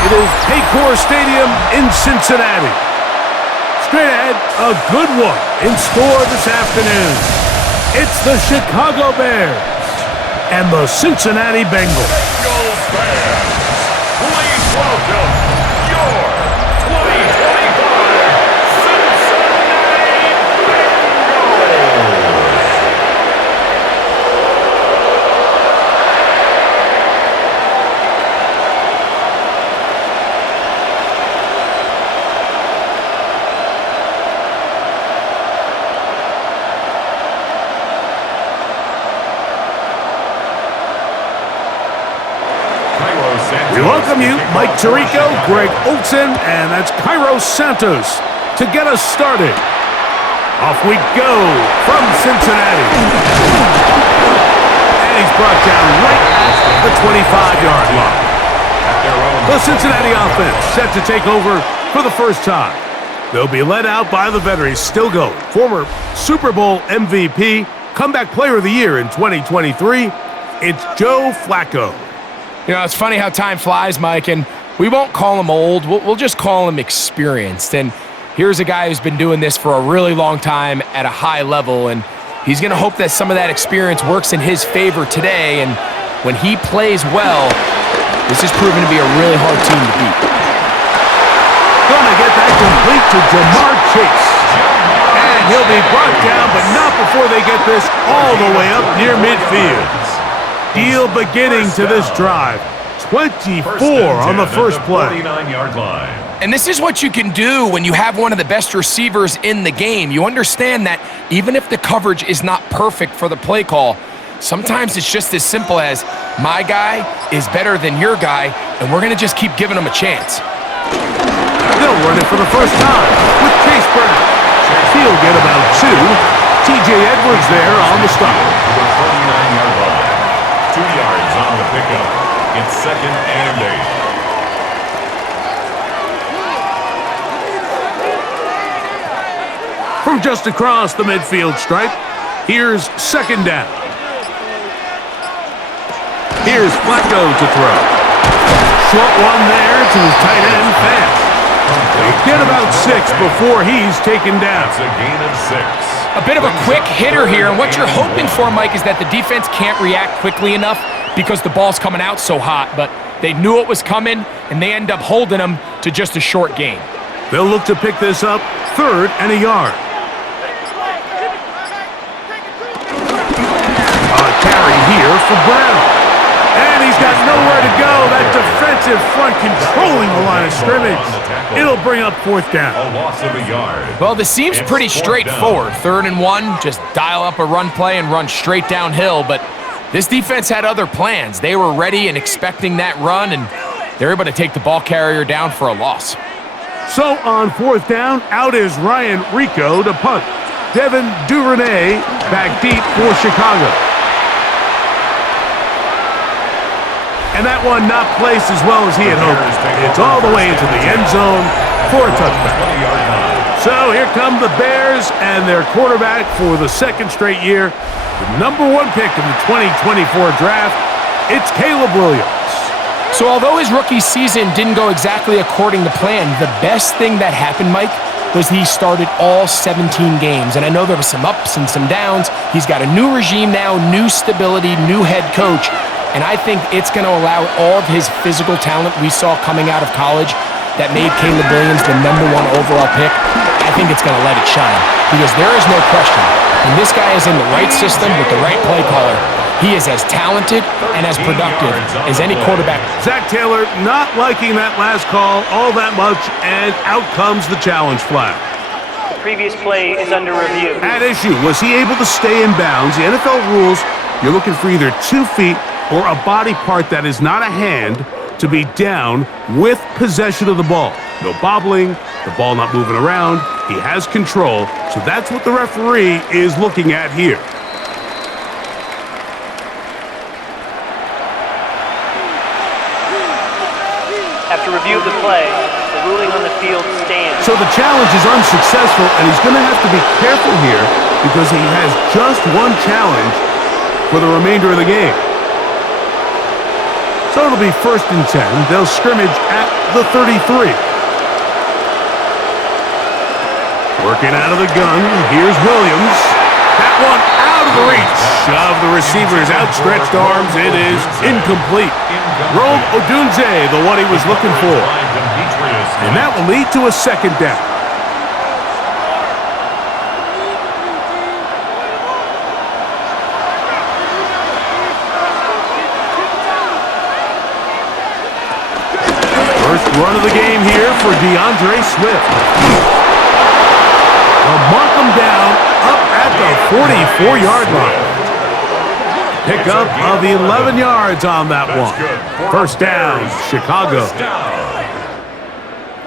It is Paycor Stadium in Cincinnati. Straight ahead, a good one in store this afternoon. It's the Chicago Bears and the Cincinnati Bengals. Bengals fans, please welcome your 2025 Cincinnati Bengals. We welcome you, Mike Tirico, Greg Olson, and that's Cairo Santos to get us started. Off we go from Cincinnati. And he's brought down right at the 25-yard line. The Cincinnati offense set to take over for the first time. They'll be led out by the veteran, still going, former Super Bowl MVP, comeback player of the year in 2023. It's Joe Flacco. You know, it's funny how time flies, Mike, and we won't call him old. We'll just call him experienced. And here's a guy who's been doing this for a really long time at a high level, and he's going to hope that some of that experience works in his favor today. And when he plays well, this is proven to be a really hard team to beat. Gonna get that complete to Jamar Chase. And he'll be brought down, but not before they get this all the way up near midfield. Deal beginning to this drive. 24 on the first play. 49-yard line. And this is what you can do when you have one of the best receivers in the game. You understand that even if the coverage is not perfect for the play call, sometimes it's just as simple as my guy is better than your guy, and we're going to just keep giving him a chance. They'll run it for the first time with Chase Brown. He'll get about 2. T.J. Edwards there on the stop. To the 49-yard line. 2 yards on the pickup. It's 2nd and 8. From just across the midfield stripe, here's 2nd down. Here's Flacco to throw. Short one there to his tight end, Fast. They'll get about 6 before he's taken down. It's a gain of 6. A bit of a quick hitter here, and what you're hoping for, Mike, is that the defense can't react quickly enough because the ball's coming out so hot, but they knew it was coming, and they end up holding them to just a short gain. They'll look to pick this up 3rd and a yard. A carry here for Brown. And he's got nowhere to go. That defensive front controlling the line of scrimmage. It'll bring up 4th down. A loss of a yard. Well, this seems pretty straightforward. 3rd and 1, just dial up a run play and run straight downhill. But this defense had other plans. They were ready and expecting that run, and they're able to take the ball carrier down for a loss. So on 4th down, out is Ryan Rico to punt. Devin Duvernay back deep for Chicago. And that one not placed as well as he had hoped. It's all the way into the end zone for a touchback. So here come the Bears and their quarterback for the 2nd straight year. The number 1 pick in the 2024 draft, it's Caleb Williams. So although his rookie season didn't go exactly according to plan, the best thing that happened, Mike, was he started all 17 games. And I know there was some ups and some downs. He's got a new regime now, new stability, new head coach. And I think it's going to allow all of his physical talent we saw coming out of college that made Caleb Williams the number 1 overall pick. I think it's going to let it shine because there is no question. When this guy is in the right system with the right play caller, he is as talented and as productive as any quarterback. Zach Taylor not liking that last call all that much, and out comes the challenge flag. The previous play is under review. At issue, was he able to stay in bounds? The NFL rules, you're looking for either 2 feet or a body part that is not a hand to be down with possession of the ball. No bobbling, the ball not moving around. He has control, so that's what the referee is looking at here. After review of the play, the ruling on the field stands. So the challenge is unsuccessful, and he's going to have to be careful here because he has just 1 challenge for the remainder of the game. So it'll be 1st and 10. They'll scrimmage at the 33. Working out of the gun. Here's Williams. That one out of the reach of the receiver's outstretched arms. It is incomplete. Rome Odunze, the one he was looking for. And that will lead to a 2nd down. First run of the game here for DeAndre Swift. They'll mark him down up at the 44-yard line. Pickup of 11 yards on that one. 1st down, Chicago.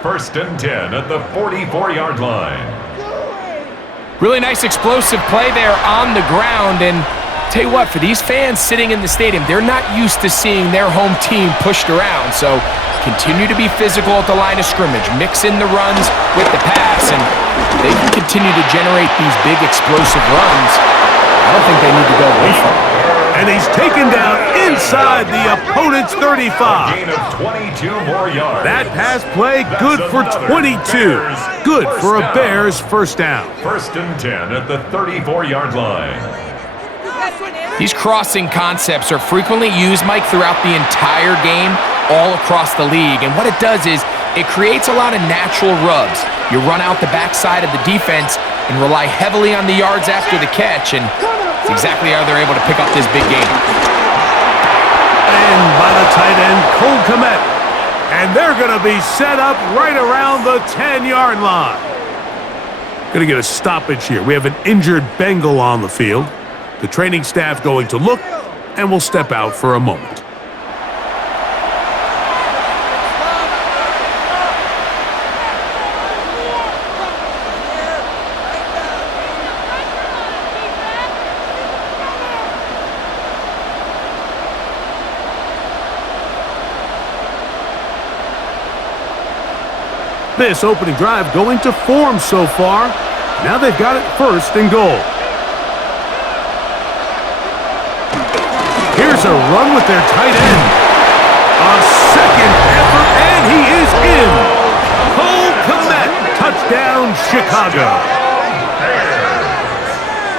1st and 10 at the 44-yard line. Really nice explosive play there on the ground. And tell you what, for these fans sitting in the stadium, they're not used to seeing their home team pushed around. So continue to be physical at the line of scrimmage. Mix in the runs with the pass, and they can continue to generate these big explosive runs. I don't think they need to go away from it. And he's taken down inside the opponent's 35. Gain of 22 more yards. That pass play good for 22. Good for a Bears 1st down. 1st and 10 at the 34-yard line. These crossing concepts are frequently used, Mike, throughout the entire game, all across the league. And what it does is it creates a lot of natural rubs. You run out the backside of the defense and rely heavily on the yards after the catch, and it's exactly how they're able to pick up this big game. And by the tight end, Cole Kmet. And they're going to be set up right around the 10-yard line. Going to get a stoppage here. We have an injured Bengal on the field. The training staff going to look, and will step out for a moment. This opening drive going to form so far. Now they've got it 1st and goal. Here's a run with their tight end. A 2nd effort, and he is in. Cole Kmet, touchdown Chicago.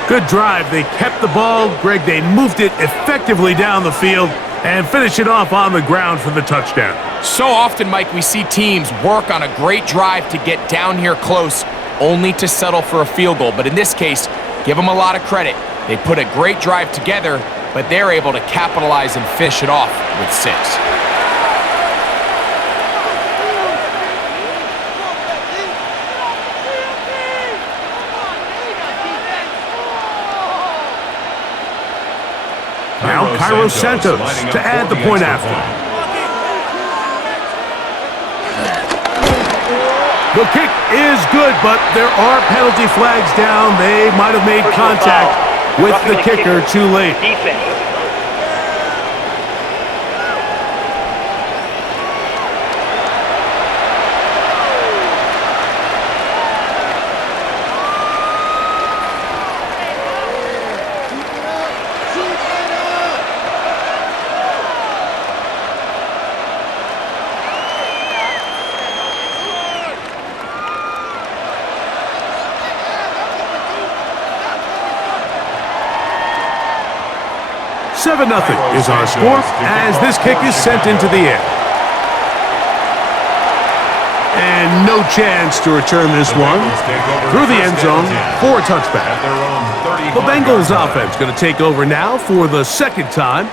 Good drive. They kept the ball. Greg, they moved it effectively down the field and finish it off on the ground for the touchdown. So often, Mike, we see teams work on a great drive to get down here close, only to settle for a field goal. But in this case, give them a lot of credit. They put a great drive together, but they're able to capitalize and finish it off with 6. Now Cairo Santos to add the point after. The kick is good, but there are penalty flags down. They might have made contact with the kicker too late. Defense. Seven 0 is our score as this kick is sent into the air. And no chance to return this one through the end zone for a touchback. The Bengals offense going to take over now for the 2nd time.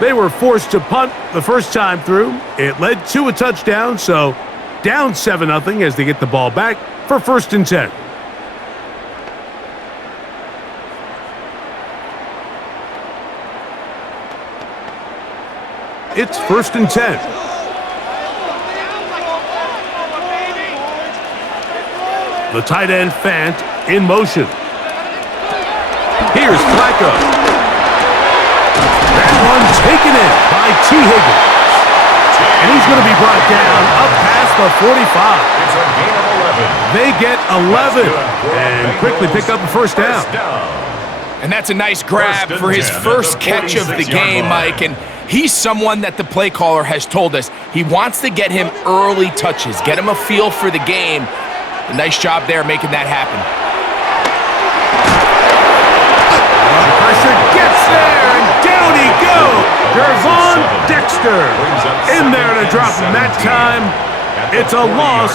They were forced to punt the first time through. It led to a touchdown, so down 7 0 as they get the ball back for 1st and 10. It's 1st and 10. The tight end Fant in motion. Here's Flacco. That one taken in by T. Higgins. And he's going to be brought down up past the 45. It's a gain of 11. They get 11 and quickly pick up a 1st down. And that's a nice grab for his first catch of the game, Mike. And He's someone that the play caller has told us he wants to get him early touches, get him a feel for the game. A nice job there making that happen. Pressure gets there, and down he goes. Gervon Dexter in there to drop him that time. It's a loss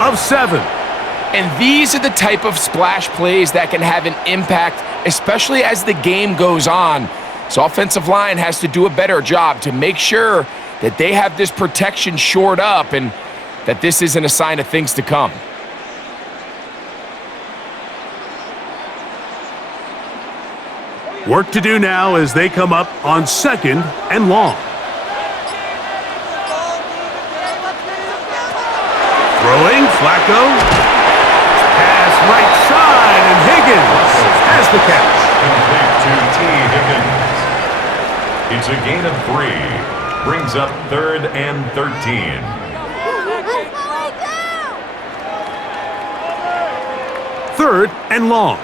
of 7. And these are the type of splash plays that can have an impact, especially as the game goes on. So offensive line has to do a better job to make sure that they have this protection shored up and that this isn't a sign of things to come. Work to do now as they come up on 2nd and long. Throwing, Flacco. Pass right side, and Higgins has the catch. Complete to T. Higgins. It's a gain of 3. Brings up 3rd and 13. Third and long.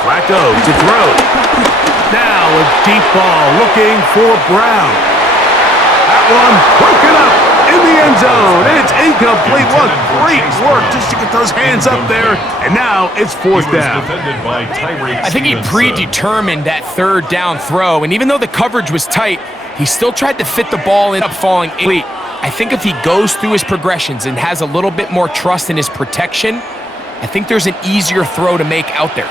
Flacco to throw. Now a deep ball looking for Brown. That one broken up in the end zone. And it's incomplete. What great work just to get those hands up there. And now it's 4th down. I think he predetermined that 3rd down throw. And even though the coverage was tight, he still tried to fit the ball in up falling elite. I think if he goes through his progressions and has a little bit more trust in his protection, I think there's an easier throw to make out there.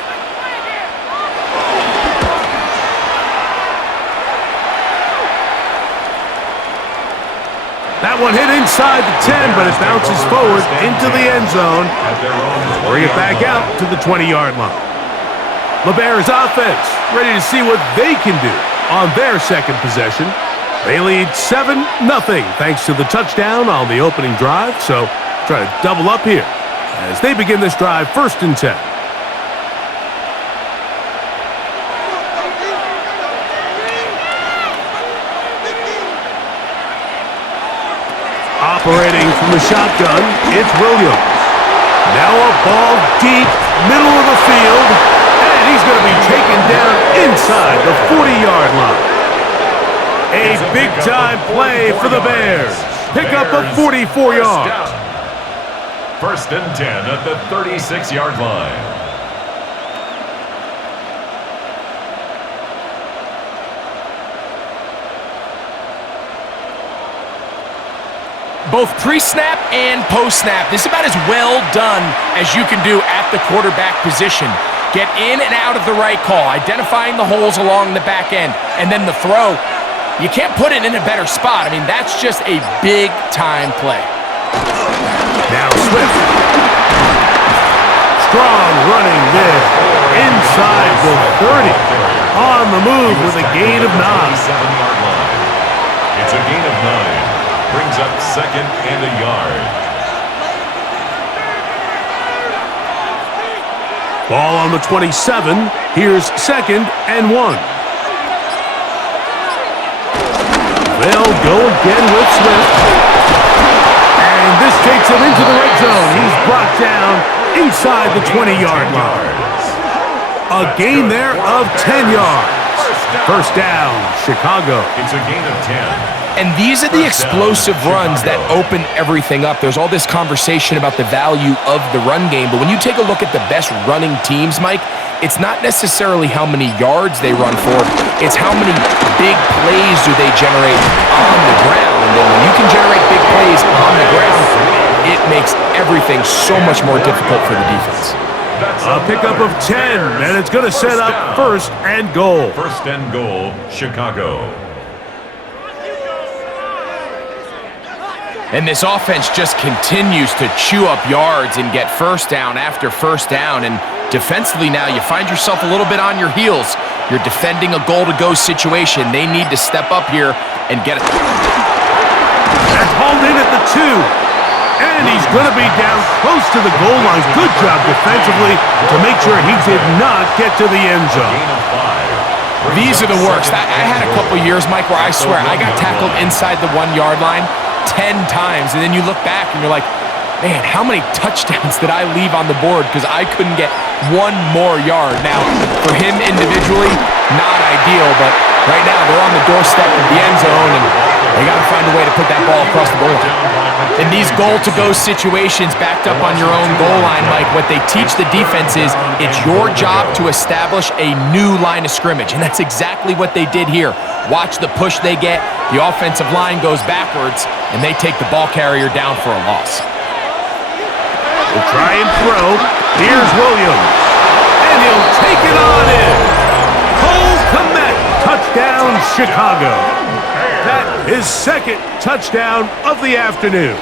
That one hit inside the 10, but it bounces forward into the end zone. Bring it back out to the 20-yard line. LeBear's offense ready to see what they can do on their second possession. They lead 7-0 thanks to the touchdown on the opening drive, so try to double up here as they begin this drive 1st and 10. Operating from the shotgun, it's Williams. Now a ball deep, middle of the field, and he's going to be taken down inside the 40-yard line. A big-time play for the Bears. Pick up of 44 yards. 1st and 10 at the 36-yard line. Both pre-snap and post-snap, this is about as well done as you can do at the quarterback position. Get in and out of the right call, identifying the holes along the back end, and then the throw. You can't put it in a better spot. I mean, that's just a big-time play. Now Swift. Strong running there inside the 30. On the move with a gain of 9. 7-yard line. It's a gain of 9. Brings up 2nd and a yard. Ball on the 27. Here's 2nd and 1. They'll go again with Swift. And this takes him into the red zone. He's brought down inside the 20-yard line. A gain there of 10 yards. 1st down, Chicago. It's a gain of 10. And these are the explosive runs that open everything up. There's all this conversation about the value of the run game, but when you take a look at the best running teams, Mike, it's not necessarily how many yards they run for, it's how many big plays do they generate on the ground. And then when you can generate big plays on the ground, it makes everything so much more difficult for the defense. A pickup of 10, and it's going to set up 1st and goal. 1st and goal, Chicago. And this offense just continues to chew up yards and get 1st down after 1st down. And defensively now, you find yourself a little bit on your heels. You're defending a goal-to-go situation. They need to step up here and get it. That's hauled in at the 2. And he's going to be down close to the goal line. Good job defensively to make sure he did not get to the end zone. These are the worst. I had a couple years, Mike, where I swear I got tackled inside the 1-yard line 10 times, and then you look back and you're like, Man, how many touchdowns did I leave on the board because I couldn't get one more yard? Now, for him individually, not ideal, but right now they're on the doorstep of the end zone, and they got to find a way to put that ball across the goal line. In these goal-to-go situations backed up on your own goal line, Mike, what they teach the defense is it's your job to establish a new line of scrimmage, and that's exactly what they did here. Watch the push they get. The offensive line goes backwards, and they take the ball carrier down for a loss. Will try and throw. Here's Williams. And he'll take it on in. Cole Kmet, touchdown Chicago. That is second touchdown of the afternoon.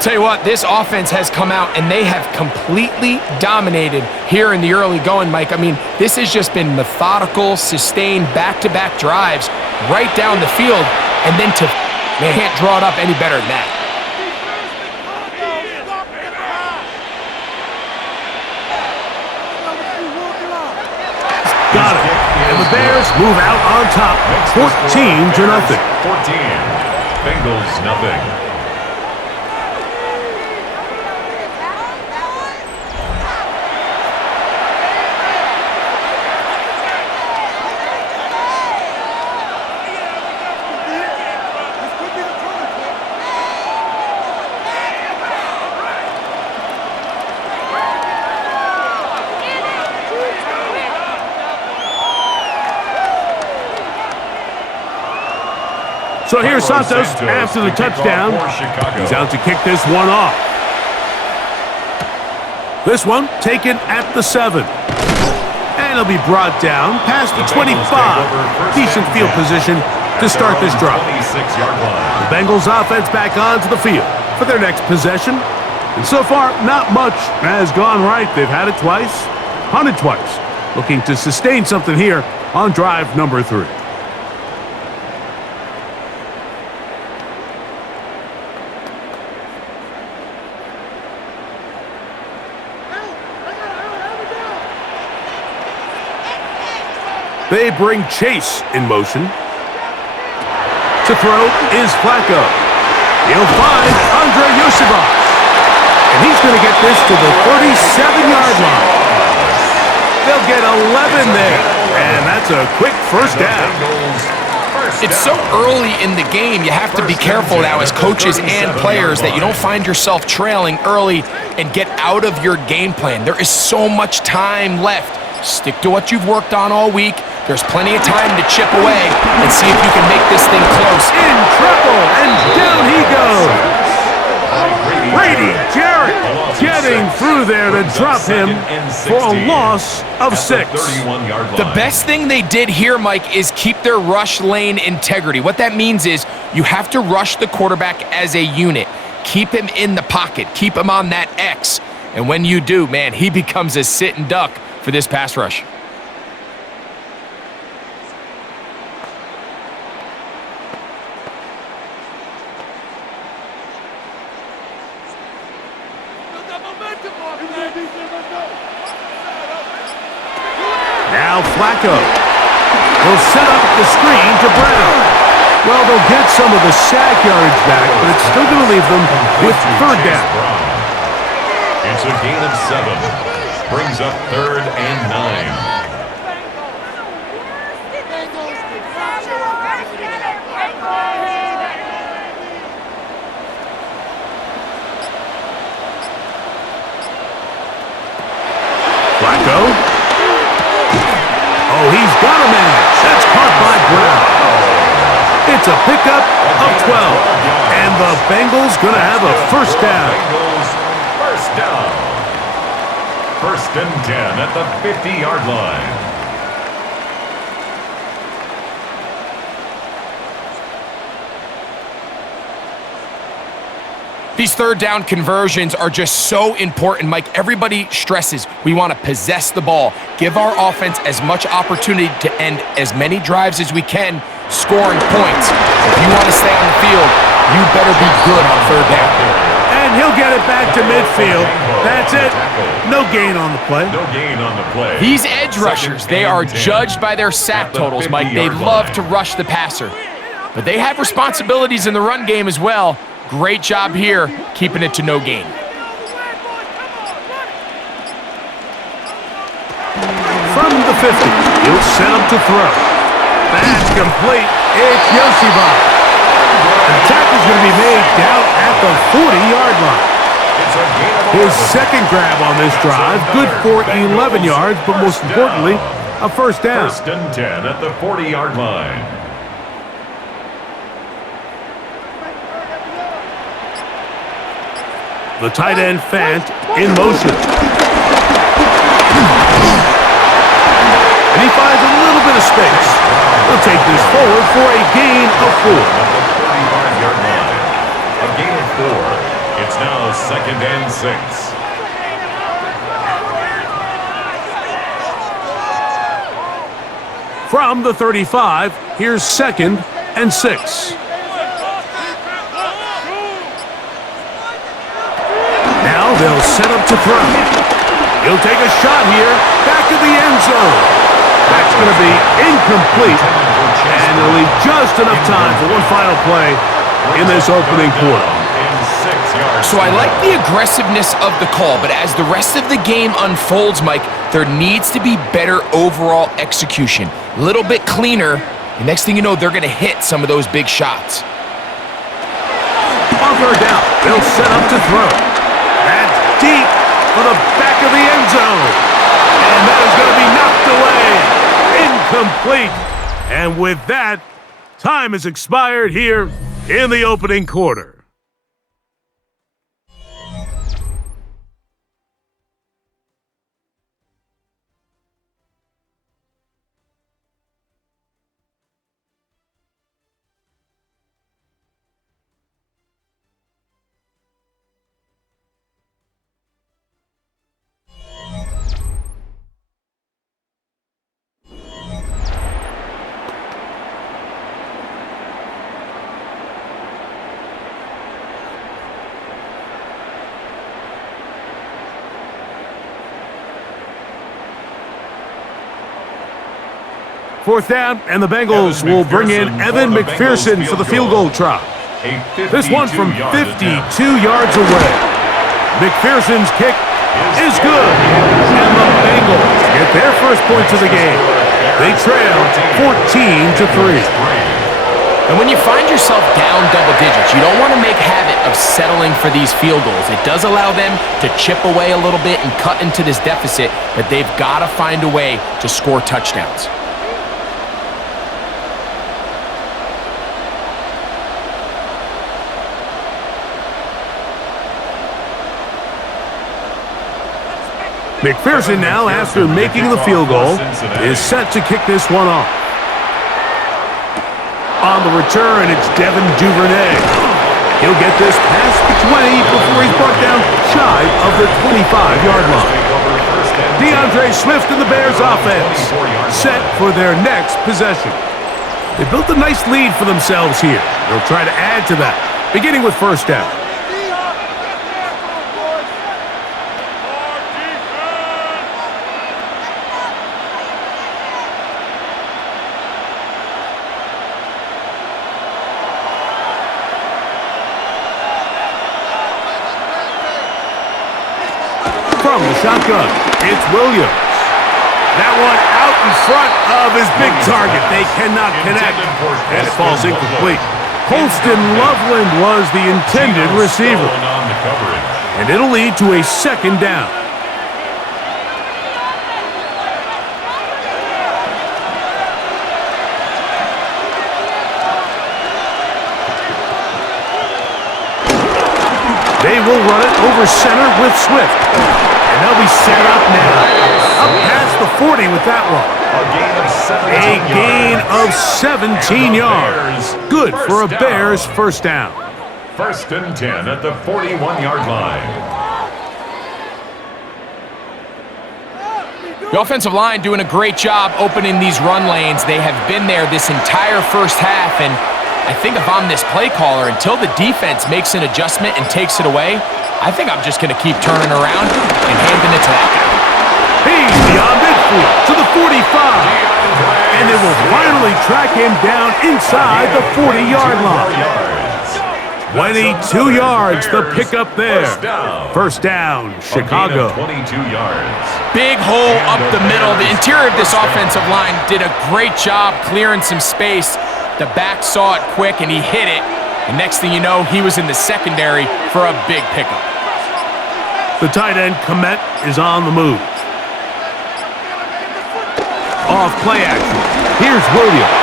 Tell you what, this offense has come out and they have completely dominated here in the early going, Mike. I mean, this has just been methodical, sustained, back-to-back drives right down the field, and then they can't draw it up any better than that. Got it. And the Bears move out on top, 14-0. 14. Bengals nothing. So here's Santos after the touchdown. He's out to kick this one off. This one taken at the 7. And it'll be brought down past the 25. Decent field position to start this drive. The Bengals offense back onto the field for their next possession. And so far, not much has gone right. They've had it twice, punted twice. Looking to sustain something here on drive number 3. They bring Chase in motion. To throw is Flacco. He'll find Andre Yosibas. And he's going to get this to the 37-yard line. They'll get 11 there. And that's a quick first down. It's so early in the game, you have to be careful now as coaches and players that you don't find yourself trailing early and get out of your game plan. There is so much time left. Stick to what you've worked on all week. There's plenty of time to chip away and see if you can make this thing close. In trouble, and down he goes. Brady Jarrett getting through there to drop him for a loss of 6. The best thing they did here, Mike, is keep their rush lane integrity. What that means is you have to rush the quarterback as a unit. Keep him in the pocket. Keep him on that X. And when you do, man, he becomes a sitting duck for this pass rush. Now Flacco. He'll set up the screen to Brown. Well, they'll get some of the sack yardage back, but it's still going to leave them with third down. It's a gain of 7. Brings up 3rd and 9. Flacco. Oh, he's got a man. That's caught by Brown. It's a pickup of 12. And the Bengals going to have a first down. Bengals first down. 1st and 10 at the 50-yard line. These third down conversions are just so important, Mike. Everybody stresses we want to possess the ball, give our offense as much opportunity to end as many drives as we can, scoring points. If you want to stay on the field, you better be good on third down. And he'll get it back to midfield. That's it. No gain on the play. No gain on the play. These edge rushers, they are judged by their sack totals, Mike. They love to rush the passer. But they have responsibilities in the run game as well. Great job here, keeping it to no gain. From the 50, he'll set up to throw. That's complete. It's Yoshiba. The tackle's going to be made down at the 40-yard line. His second grab on this drive, good for 11 yards, but most importantly, a first down. First and 10 at the 40-yard line. The tight end, Fant, in motion. And he finds a little bit of space. He'll take this forward for a gain of 4. A gain of 4. It's now second and 6. From the 35, here's second and 6. Now they'll set up to throw. He'll take a shot here, back of the end zone. That's going to be incomplete, and they'll leave just enough time for one final play in this opening quarter. So I like the aggressiveness of the call, but as the rest of the game unfolds, Mike, there needs to be better overall execution. A little bit cleaner, and next thing you know, they're going to hit some of those big shots. On third down, they'll set up to throw. That's deep for the back of the end zone. And that is going to be knocked away. Incomplete. And with that, time has expired here in the opening quarter. Fourth down, and the Bengals will bring in Evan McPherson for the field goal try. This one from 52 yards away. McPherson's kick is good, and the Bengals get their first points of the game. They trail 14-3. And when you find yourself down double digits, you don't want to make habit of settling for these field goals. It does allow them to chip away a little bit and cut into this deficit, but they've got to find a way to score touchdowns. McPherson now, after making the field goal, is set to kick this one off. On the return, it's Devin Duvernay. He'll get this past the 20 before he's brought down shy of the 25-yard line. DeAndre Swift and the Bears offense set for their next possession. They built a nice lead for themselves here. They'll try to add to that, beginning with first down. From the shotgun, it's Williams. That one out in front of his big target. They cannot connect, and it falls incomplete. Colston Loveland was the intended receiver, and it'll lead to a second down. They will run it over center with Swift. And they'll be set up now. Up past the 40 with that one. A gain of 17 yards. Good for a Bears first down. First and 10 at the 41-yard line. The offensive line doing a great job opening these run lanes. They have been there this entire first half, and I think if I'm this play caller, until the defense makes an adjustment and takes it away, I think I'm just going to keep turning around and handing it to that guy. He's beyond midfield to the 45. And they will finally track him down inside the 40-yard line. 22 yards, the pickup there. First down, Chicago. 22 yards. Big hole up the middle. The interior of this offensive line did a great job clearing some space. The back saw it quick, and he hit it. And next thing you know, he was in the secondary for a big pickup. The tight end, Komet, is on the move. Off play action. Here's Williams.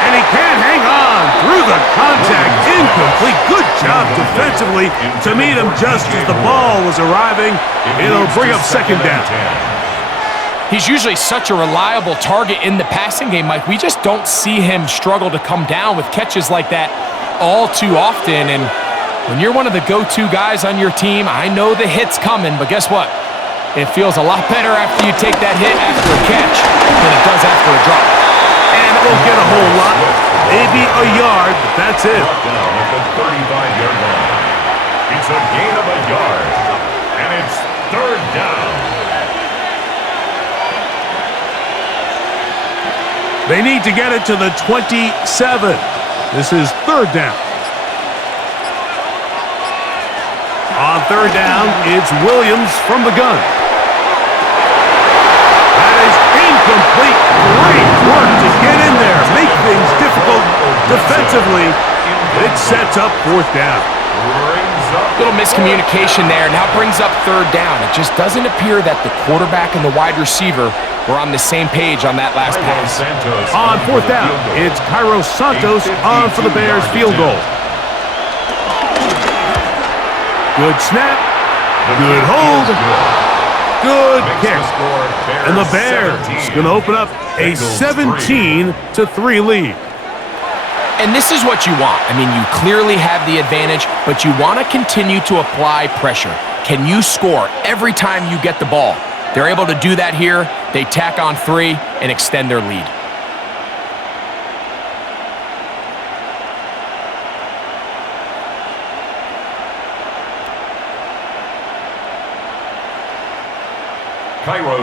And he can't hang on through the contact. Incomplete. Good job defensively to meet him just as the ball was arriving. It'll bring up second down. He's usually such a reliable target in the passing game, Mike. We just don't see him struggle to come down with catches like that all too often. And when you're one of the go-to guys on your team, I know the hit's coming, but guess what? It feels a lot better after you take that hit after a catch than it does after a drop. And it won't get a whole lot. Maybe a yard, but that's it. Down at the 35-yard line. It's a gain of a yard. And it's third down. They need to get it to the 27. This is third down. On third down, it's Williams from the gun. That is incomplete. Great work to get in there. Make things difficult defensively. It sets up fourth down. Little miscommunication there. Now brings up third down. It just doesn't appear that the quarterback and the wide receiver were on the same page on that last pass. On fourth down, it's Cairo Santos on for the Bears field goal. Good snap, good hold, good kick. And the Bears going to open up a 17-3 lead. And this is what you want. I mean, you clearly have the advantage, but you want to continue to apply pressure. Can you score every time you get the ball? They're able to do that here. They tack on 3 and extend their lead.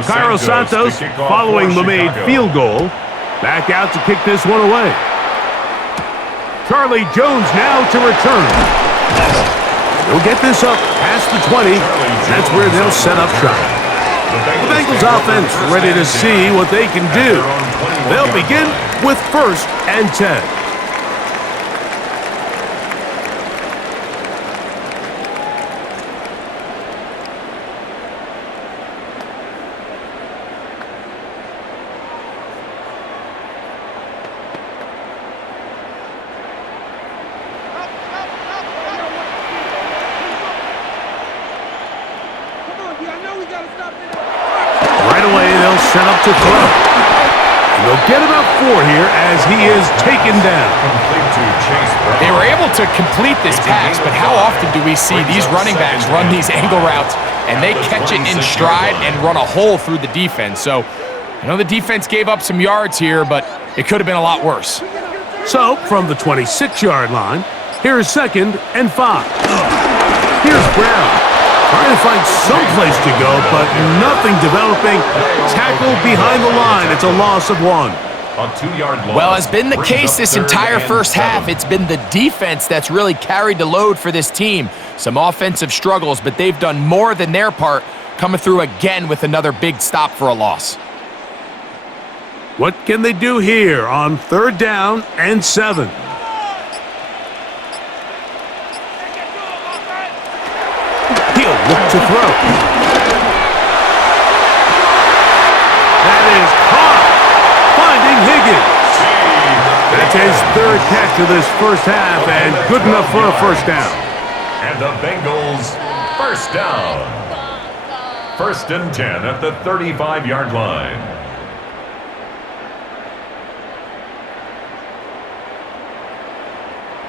Cairo Santos following the made field goal. Back out to kick this one away. Charlie Jones now to return. They'll get this up past the 20. That's where they'll set up shop. The Bengals offense ready to see what they can do. They'll begin with 1st and 10. Set up to throw. And they'll get about 4 here as he is taken down. They were able to complete this pass, but how often do we see these running backs run these angle routes and they catch it in stride and run a hole through the defense? So I know the defense gave up some yards here, but it could have been a lot worse. So from the 26-yard line, here is 2nd and 5. Here's Brown. Trying to find some place to go, but nothing developing. Tackled behind the line. It's a loss of 1. A 2-yard loss. Well, as been the case this entire first half, it's been the defense that's really carried the load for this team. Some offensive struggles, but they've done more than their part, coming through again with another big stop for a loss. What can they do here on 3rd down and 7? Look to throw. That is caught. Finding Higgins. That's his 3rd catch of this first half and good enough for a first down. And the Bengals first down. 1st and 10 at the 35-yard line.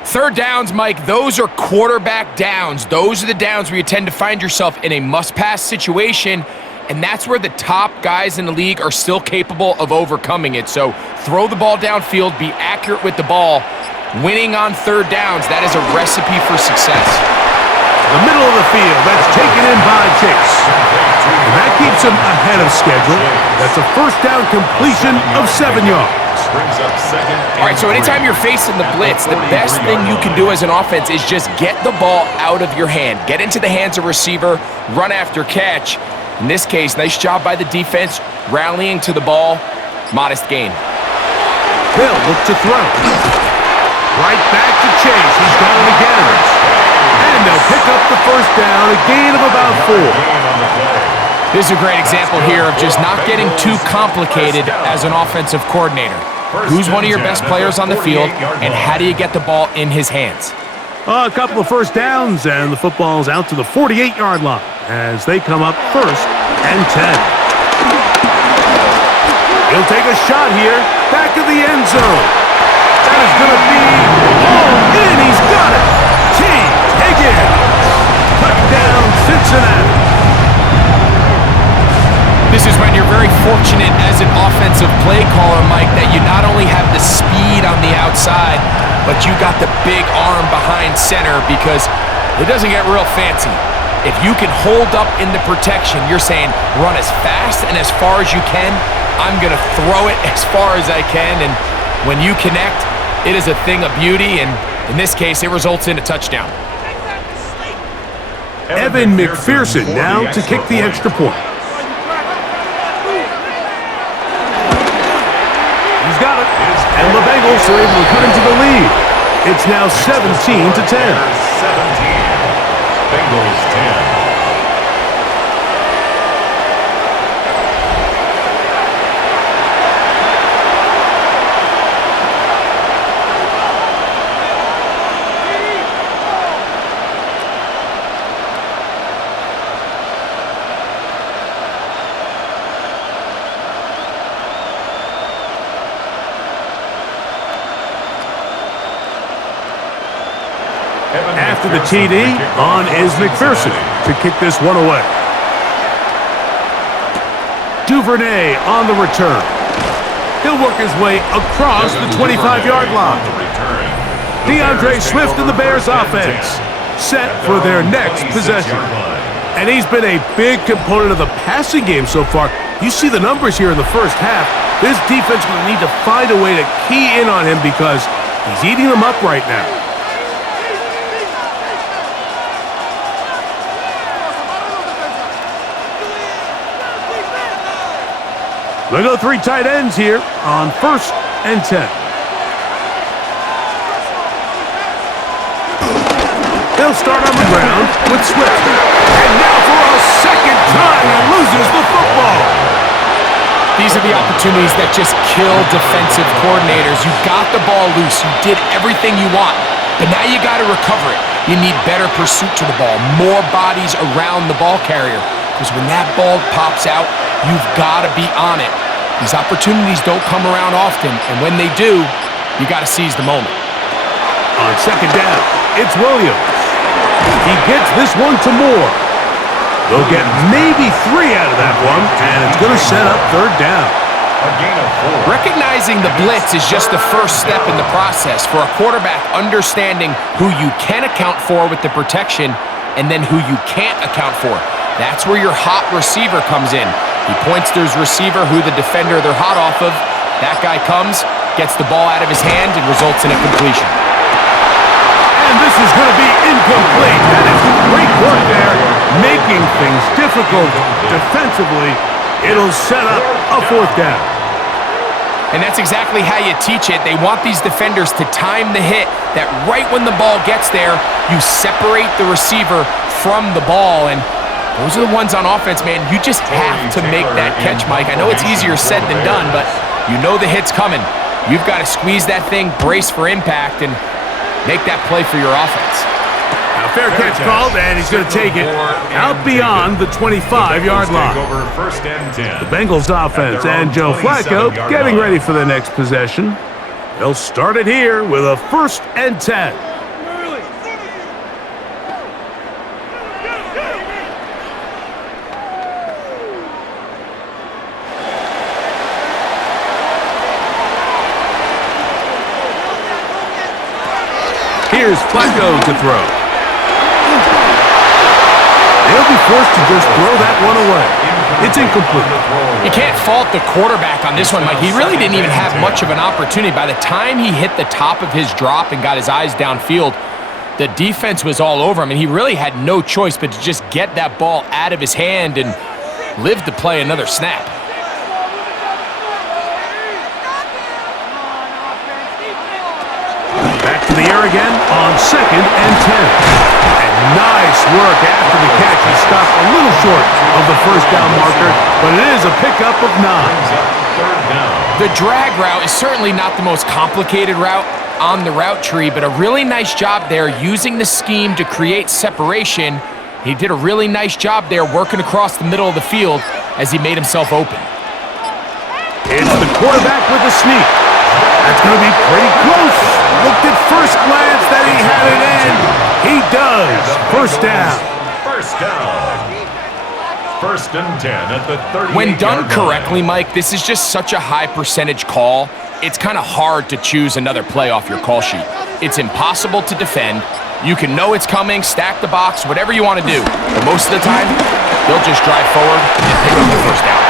Third downs, Mike, those are quarterback downs. Those are the downs where you tend to find yourself in a must-pass situation, and that's where the top guys in the league are still capable of overcoming it. So throw the ball downfield, be accurate with the ball. Winning on 3rd downs, that is a recipe for success. The middle of the field, that's taken in by Chase. And that keeps him ahead of schedule. That's a first down completion of 7 yards. Brings up second. All right, so anytime you're facing the blitz, the best thing you can do as an offense is just get the ball out of your hand. Get into the hands of receiver, run after catch. In this case, nice job by the defense, rallying to the ball. Modest gain. They'll look to throw. Right back to Chase. He's got it again. And they'll pick up the first down, a gain of about 4. This is a great example here of just not getting too complicated as an offensive coordinator. Who's one of your best players on the field, and how do you get the ball in his hands? A couple of first downs, and the football's out to the 48-yard line as they come up 1st and 10. He'll take a shot here, back of the end zone. That is going to be all in. He's got it. T. Higgins. Touchdown, Cincinnati. This is when you're very fortunate as an offensive play caller, Mike, that you not only have the speed on the outside, but you got the big arm behind center, because it doesn't get real fancy. If you can hold up in the protection, you're saying run as fast and as far as you can. I'm going to throw it as far as I can, and when you connect, it is a thing of beauty, and in this case, it results in a touchdown. Evan McPherson now to kick the extra point. He's got it, and the Bengals are able to cut into the lead. It's now 17-10. 17. Bengals 10. After the TD, on is McPherson to kick this one away. Duvernay on the return. He'll work his way across the 25-yard line. DeAndre Swift and the Bears offense set for their next possession. And he's been a big component of the passing game so far. You see the numbers here in the first half. This defense will need to find a way to key in on him because he's eating them up right now. They go 3 tight ends here on 1st and 10. They'll start on the ground with Swift. And now for a second time, he loses the football. These are the opportunities that just kill defensive coordinators. You got the ball loose. You did everything you want. But now you got to recover it. You need better pursuit to the ball, more bodies around the ball carrier. Because when that ball pops out, you've got to be on it. These opportunities don't come around often, and when they do, you got to seize the moment. On second down, it's Williams. He gets this one to Moore. They'll get maybe 3 out of that one, and it's going to set up 3rd down. A gain of 4. Recognizing the blitz is just the first step in the process for a quarterback, understanding who you can account for with the protection and then who you can't account for. That's where your hot receiver comes in. He points to his receiver, who the defender they're hot off of. That guy comes, gets the ball out of his hand, and results in a completion. And this is going to be incomplete. That is great work there, making things difficult defensively. It'll set up a 4th down. And that's exactly how you teach it. They want these defenders to time the hit, that right when the ball gets there, you separate the receiver from the ball. And those are the ones on offense, man. You just have to make that catch, Mike. I know it's easier said than done, but you know the hit's coming. You've got to squeeze that thing, brace for impact, and make that play for your offense. Now, fair catch called, and he's going to take it out beyond the 25-yard line. The Bengals offense and Joe Flacco getting ready for the next possession. They'll start it here with a 1st and 10. Here's Flacco to throw. They'll be forced to just throw that one away. It's incomplete. You can't fault the quarterback on this one, Mike. He really didn't even have much of an opportunity. By the time he hit the top of his drop and got his eyes downfield, the defense was all over him, and he really had no choice but to just get that ball out of his hand and live to play another snap. Back to the air again on 2nd and 10. And nice work after the catch. He stopped a little short of the first down marker, but it is a pickup of 9. The drag route is certainly not the most complicated route on the route tree, but a really nice job there using the scheme to create separation. He did a really nice job there working across the middle of the field as he made himself open. It's the quarterback with the sneak. That's going to be pretty close. Looked at first glance that he had it in. He does. First down. First down. 1st and 10 at the 38-yard line. When done correctly, Mike, this is just such a high percentage call. It's kind of hard to choose another play off your call sheet. It's impossible to defend. You can know it's coming, stack the box, whatever you want to do. But most of the time, they'll just drive forward and pick up the first down.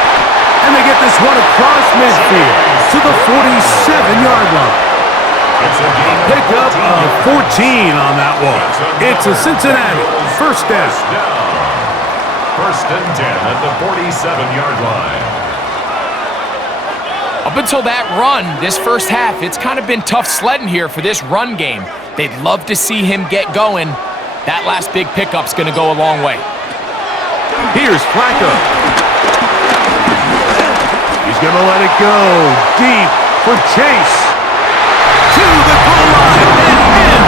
And they get this one across midfield to the 47-yard line. Pickup of 14 on that one. It's a Cincinnati first down. 1st and 10 at the 47-yard line. Up until that run, this first half, it's kind of been tough sledding here for this run game. They'd love to see him get going. That last big pickup's going to go a long way. Here's Flacco. He's going to let it go deep for Chase. To the goal line and in.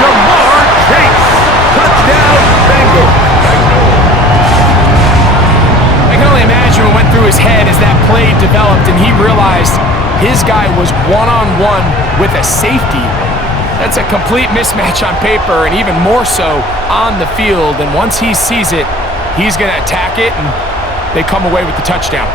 Jamar Chase. Touchdown, Bengals. I can only imagine what went through his head as that play developed and he realized his guy was one-on-one with a safety. That's a complete mismatch on paper and even more so on the field. And once he sees it, he's going to attack it and they come away with the touchdown.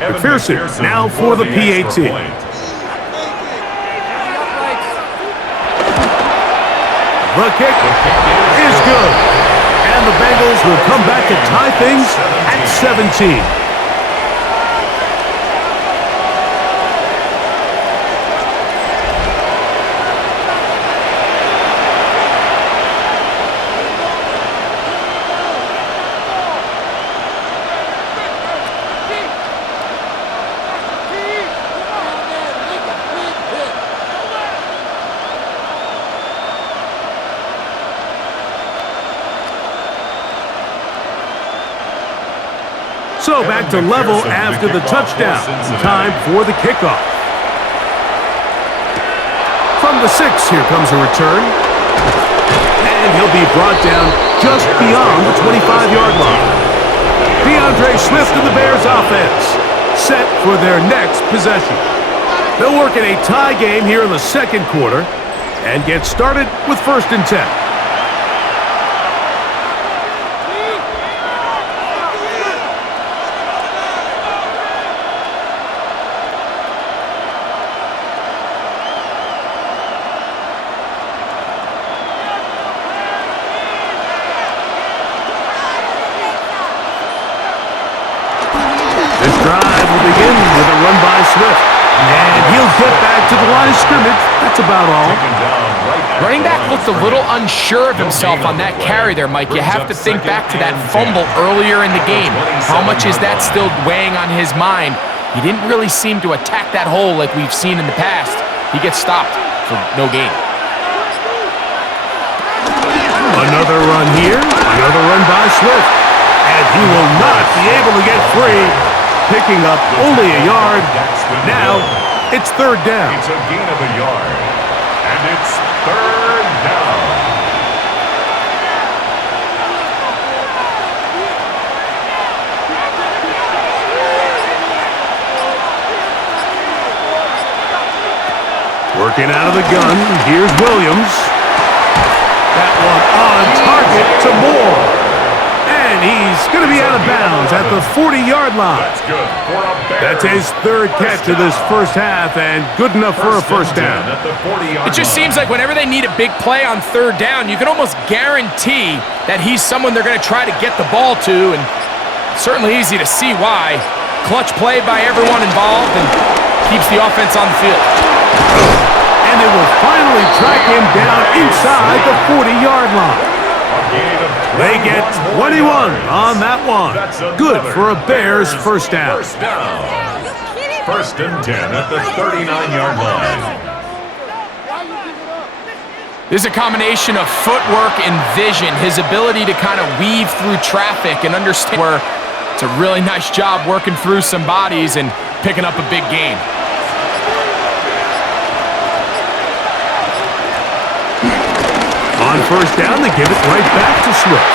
McPherson now for the PAT. The kick is good. And the Bengals will come back to tie things at 17. So back to level after the touchdown. Time for the kickoff. From the 6, here comes a return. And he'll be brought down just beyond the 25-yard line. DeAndre Swift and the Bears offense set for their next possession. They'll work in a tie game here in the second quarter and get started with 1st and 10. This drive will begin with a run by Swift. And he'll get back to the line of scrimmage. That's about all. Running back looked a little unsure of himself on that carry there, Mike. You have to think back to that fumble earlier in the game. How much is that still weighing on his mind? He didn't really seem to attack that hole like we've seen in the past. He gets stopped for no gain. Another run here. Another run by Swift. And he will not be able to get free. Picking up only a yard. Now, it's 3rd down. It's a gain of a yard. And it's 3rd down. Working out of the gun. Here's Williams. That one on target to Moore. And he's going to be out of bounds at the 40-yard line. That's good for a Bears. That's his third catch of this first half, and good enough for a first down. At the 40-yard It just line. seems like whenever they need a big play on third down, you can almost guarantee that he's someone they're going to try to get the ball to, and certainly easy to see why. Clutch play by everyone involved and keeps the offense on the field. And they will finally track him down inside the 40-yard line. They get 21 on that one. Good for a Bears first down. First down. First and 10 at the 39-yard line. This is a combination of footwork and vision, his ability to kind of weave through traffic and understand where it's a really nice job working through some bodies and picking up a big gain. On first down, they give it right back to Swift.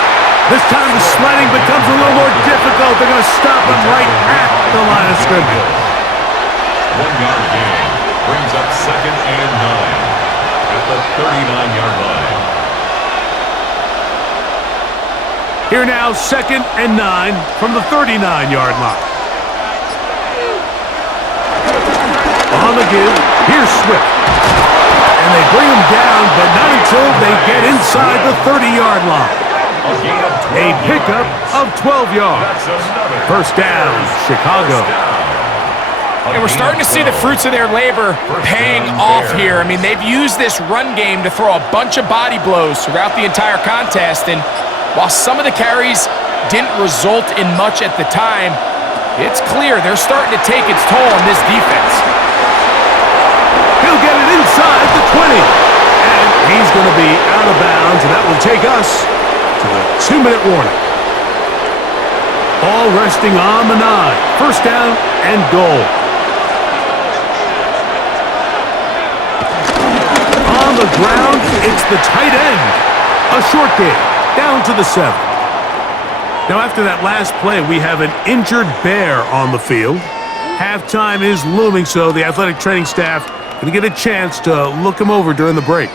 This time the sledding becomes a little more difficult. They're going to stop him right at the line of scrimmage. 1-yard gain brings up second and 9 at the 39-yard line. Here now, second and 9 from the 39-yard line. On the give, here's Swift. And they bring him down, but not until they get inside the 30-yard line. A pickup of 12 yards. First down, Chicago. And we're starting to see the fruits of their labor paying off here. I mean, they've used this run game to throw a bunch of body blows throughout the entire contest, and while some of the carries didn't result in much at the time, it's clear they're starting to take its toll on this defense. He'll get it inside the 20. And he's going to be out of bounds, and that will take us to the 2-minute warning. All resting on the 9. First down and goal. On the ground, it's the tight end. A short game, down to the 7. Now, after that last play, we have an injured Bear on the field. Halftime is looming, so the athletic training staff going to get a chance to look him over during the break.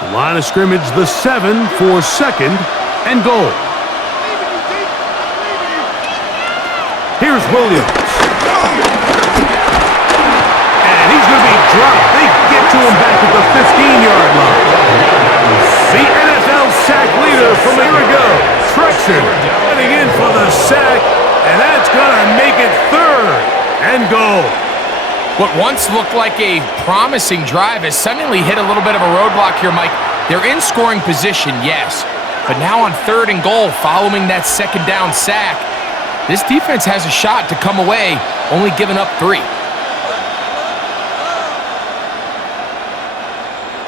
The line of scrimmage, the 7 for second and goal. Here's Williams. And he's going to be dropped. They get to him back at the 15-yard line. The NFL sack leader from a year ago, Trexler, getting in for the sack, and that's going to make it third and goal. What once looked like a promising drive has suddenly hit a little bit of a roadblock here, Mike. They're in scoring position, yes, but now on third and goal following that second down sack, this defense has a shot to come away, only giving up 3.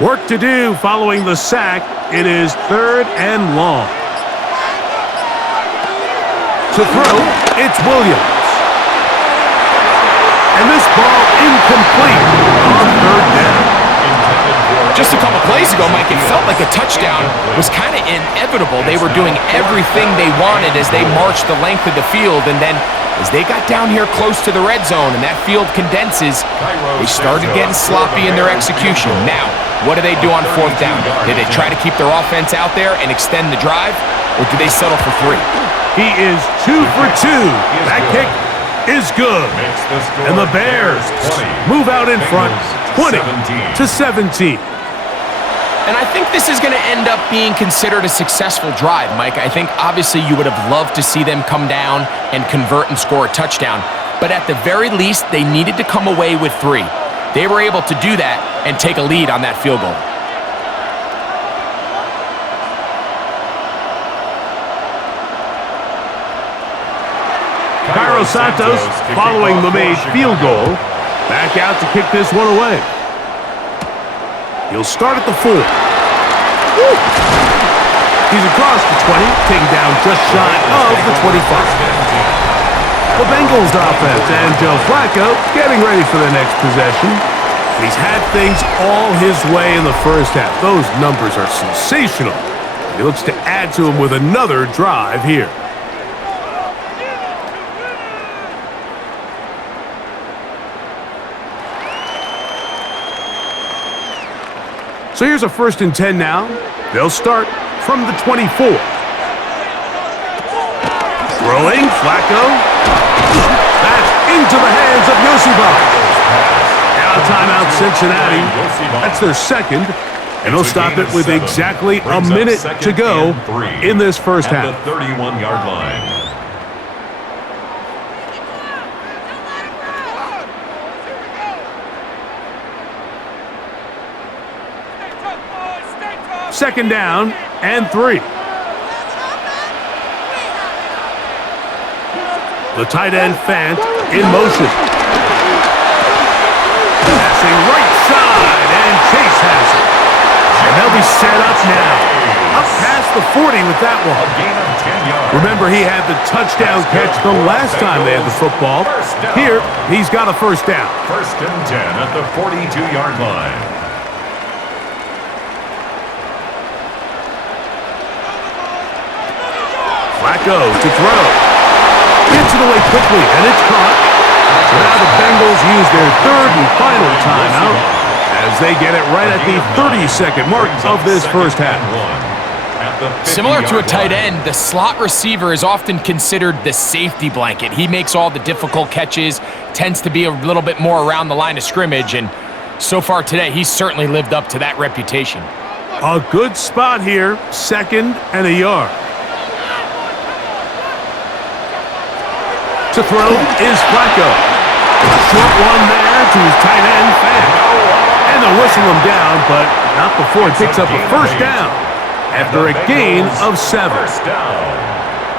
Work to do following the sack. It is third and long. To throw, it's Williams. And this ball incomplete on third down. Just a couple plays ago, Mike, it felt like a touchdown was kind of inevitable. They were doing everything they wanted as they marched the length of the field, and then as they got down here close to the red zone and that field condenses, they started getting sloppy in their execution. Now, what do they do on fourth down? Did they try to keep their offense out there and extend the drive, or do they settle for 3? He is 2 for 2. That kick is good. And the Bears move out in front, 20-17. And I think this is going to end up being considered a successful drive, Mike. I think obviously you would have loved to see them come down and convert and score a touchdown. But at the very least, they needed to come away with 3. They were able to do that and take a lead on that field goal. Cairo Santos, following the made field goal, back out to kick this one away. He'll start at the 4. Woo! He's across the 20, taken down just shy of the 25. The Bengals offense and Joe Flacco getting ready for the next possession. He's had things all his way in the first half. Those numbers are sensational. He looks to add to them with another drive here. So here's a 1st and 10 now. They'll start from the 24. Throwing, Flacco. That's into the hands of Yosibach. Now timeout Cincinnati. That's their second. And they'll stop it with exactly a minute to go in this first half. At the 31-yard line. Second down and 3. The tight end Fant in motion. Passing right side, and Chase has it. And they'll be set up now. Up past the 40 with that one. A gain of 10 yards. Remember, he had the touchdown catch the last time they had the football. Here, he's got a first down. 1st and 10 at the 42-yard line. Flacco to throw. Gets it away quickly, and it's caught. So now the Bengals use their 3rd and final timeout as they get it right at the 30-second mark of this first half. Similar to a tight end, the slot receiver is often considered the safety blanket. He makes all the difficult catches, tends to be a little bit more around the line of scrimmage, and so far today, he's certainly lived up to that reputation. A good spot here, 2nd and a yard. To throw is Flacco. A short one there to his tight end, Fant. And they'll whistle him down, but not before he picks up a first down after a gain of 7.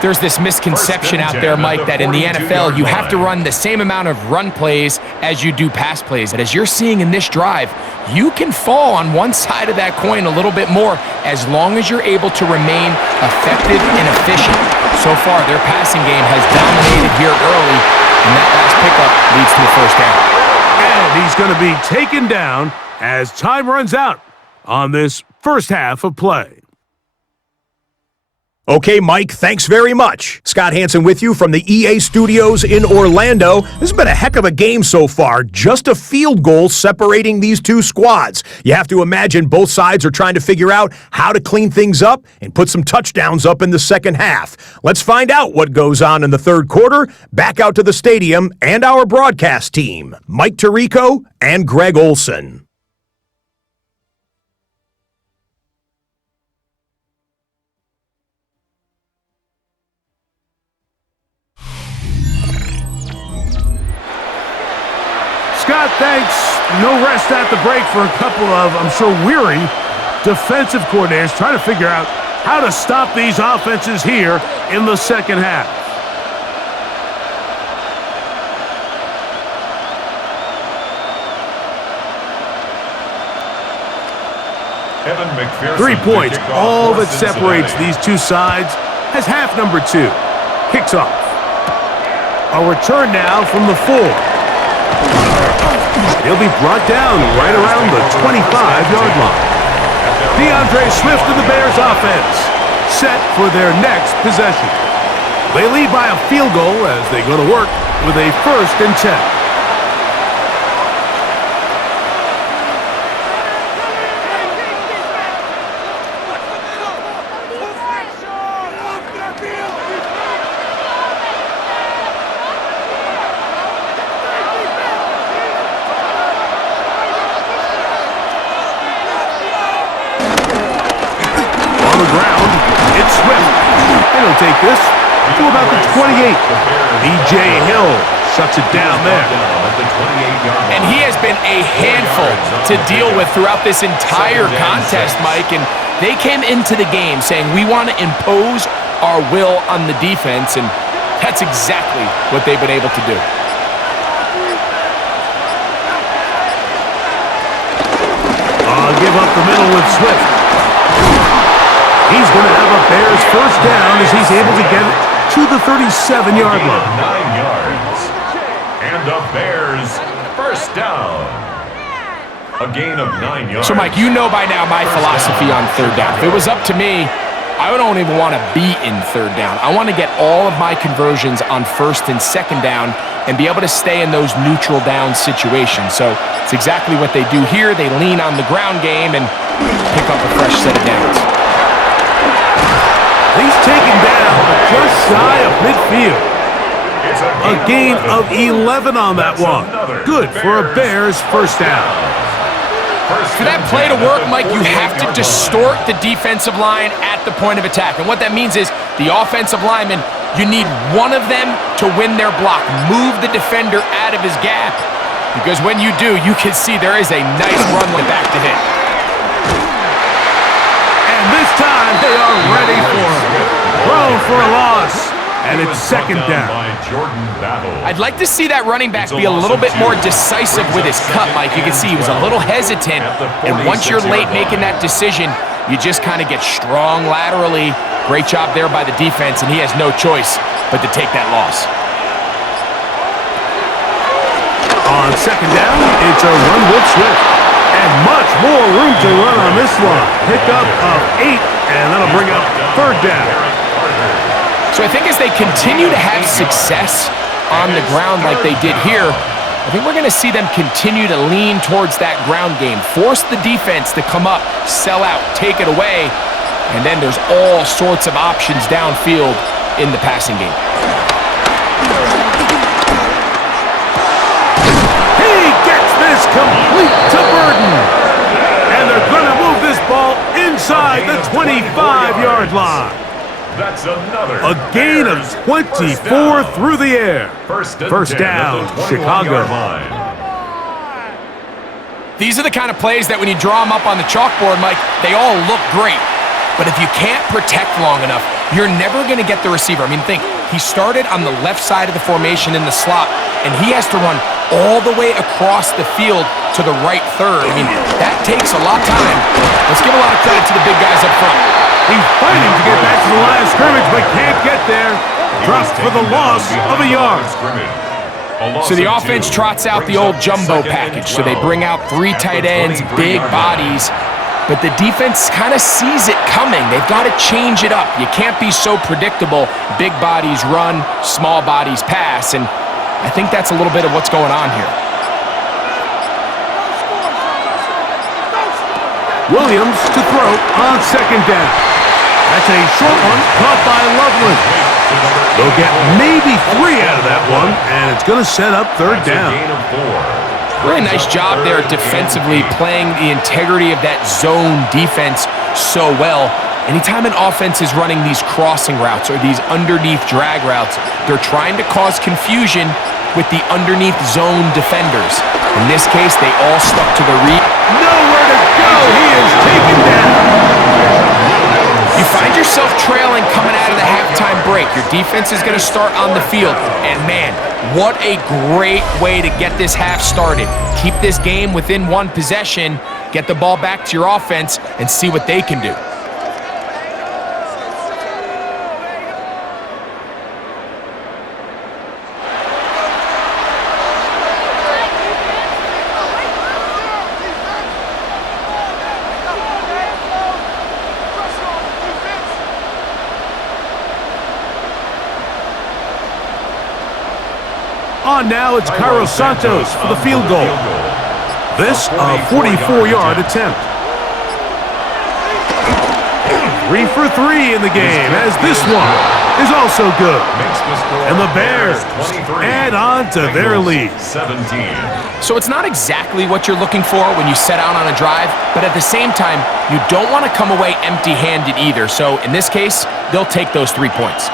There's this misconception out there, Mike, that in the NFL, you have to run the same amount of run plays as you do pass plays. And as you're seeing in this drive, you can fall on one side of that coin a little bit more as long as you're able to remain effective and efficient. So far, their passing game has dominated here early, and that last pickup leads to a first down. And he's going to be taken down as time runs out on this first half of play. Okay, Mike, thanks very much. Scott Hansen with you from the EA Studios in Orlando. This has been a heck of a game so far. Just a field goal separating these two squads. You have to imagine both sides are trying to figure out how to clean things up and put some touchdowns up in the second half. Let's find out what goes on in the third quarter. Back out to the stadium and our broadcast team, Mike Tirico and Greg Olson. Scott, thanks. No rest at the break for a couple of, I'm sure, weary defensive coordinators trying to figure out how to stop these offenses here in the second half. Evan McPherson, 3 points, all that separates these two sides, as half number 2 kicks off. A return now from the 4. He'll be brought down right around the 25-yard line. DeAndre Swift of the Bears offense, set for their next possession. They lead by a field goal as they go to work with a 1st and 10. Take this to about the 28. B.J. Hill shuts it down there. And he has been a handful to deal with throughout this entire contest, Mike. And they came into the game saying, we want to impose our will on the defense, and that's exactly what they've been able to do. Give up the middle with Swift. He's going to have a Bears first down as he's able to get it to the 37-yard line. 9 yards. And a Bears first down. A gain of 9 yards. So, Mike, you know by now my philosophy on third down. If it was up to me, I don't even want to be in third down. I want to get all of my conversions on first and second down and be able to stay in those neutral down situations. So it's exactly what they do here. They lean on the ground game and pick up a fresh set of downs. He's taken down just shy of midfield. A gain of 11 on that one. Good for a Bears first down. For that play to work, Mike, you have to distort the defensive line at the point of attack. And what that means is the offensive lineman, you need one of them to win their block. Move the defender out of his gap. Because when you do, you can see there is a nice runway back to hit. And this time they are ready for him. Thrown for a loss. And it's second down. I'd like to see that running back be a little bit more decisive with his cut, Mike. You can see he was a little hesitant, and once you're late making that decision, you just kind of get strong laterally. Great job there by the defense, and he has no choice but to take that loss. On second down, it's a run with Swift. And much more room to run on this one. Pickup of 8, and that'll bring up third down. So I think as they continue to have success on the ground like they did here, I think we're going to see them continue to lean towards that ground game, force the defense to come up, sell out, take it away, and then there's all sorts of options downfield in the passing game. He gets this complete to Burden. And they're going to move this ball inside the 25-yard line. That's another A gain of 24 through the air. First down, Chicago. These are the kind of plays that when you draw them up on the chalkboard, Mike, they all look great. But if you can't protect long enough, you're never going to get the receiver. I mean, think, he started on the left side of the formation in the slot, and he has to run all the way across the field to the right third. I mean, that takes a lot of time. Let's give a lot of credit to the big guys up front. He's fighting to get back to the line of scrimmage, but can't get there. Drops for the loss of a yard. So the offense trots out the old jumbo package. So they bring out 3 tight ends, big bodies, but the defense kind of sees it coming. They've got to change it up. You can't be so predictable. Big bodies run, small bodies pass, and I think that's a little bit of what's going on here. Williams to throw on second down. That's a short one caught by Loveland. They'll get maybe 3 out of that one, and it's going to set up third down. Really nice job there defensively, playing the integrity of that zone defense so well. Anytime an offense is running these crossing routes or these underneath drag routes, they're trying to cause confusion with the underneath zone defenders. In this case, they all stuck to the read. Nowhere to go. He is taken down. You find yourself trailing coming out of the halftime break. Your defense is going to start on the field. And man, what a great way to get this half started. Keep this game within 1 possession, get the ball back to your offense, and see what they can do. On now, it's Cairo Santos for the field goal. This a 44-yard attempt. 3 for 3 in the game, as this one is also good. And the Bears add on to their lead. 17. So it's not exactly what you're looking for when you set out on a drive, but at the same time, you don't want to come away empty-handed either. So in this case, they'll take those 3 points.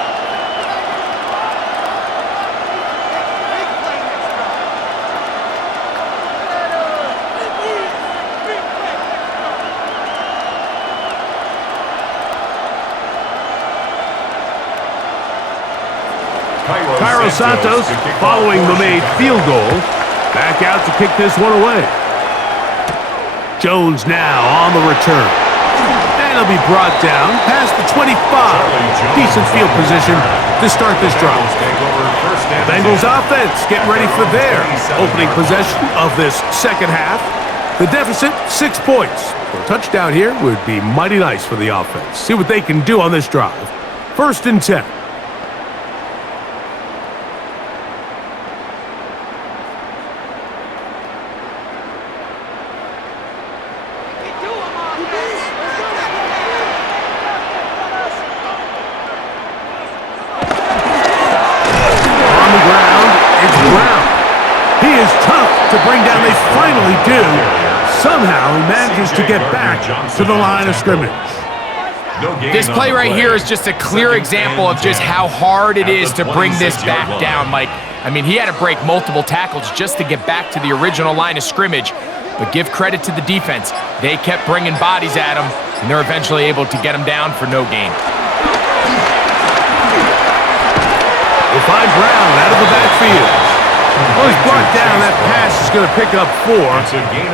Cairo Santos, following the made field goal, back out to kick this one away. Jones now on the return. And he'll be brought down past the 25. Decent field position to start this drive. Bengals offense getting ready for their opening possession of this second half. The deficit, 6 points. A touchdown here would be mighty nice for the offense. See what they can do on this drive. 1st and 10. To bring down, they finally do. Somehow he manages to get back to the line of scrimmage. This play right here is just a clear example of just how hard it is to bring this back down, Mike. I mean, he had to break multiple tackles just to get back to the original line of scrimmage. But give credit to the defense. They kept bringing bodies at him, and they're eventually able to get him down for no gain. We'll find Brown out of the backfield. Well, he's brought down. That pass is going to pick up 4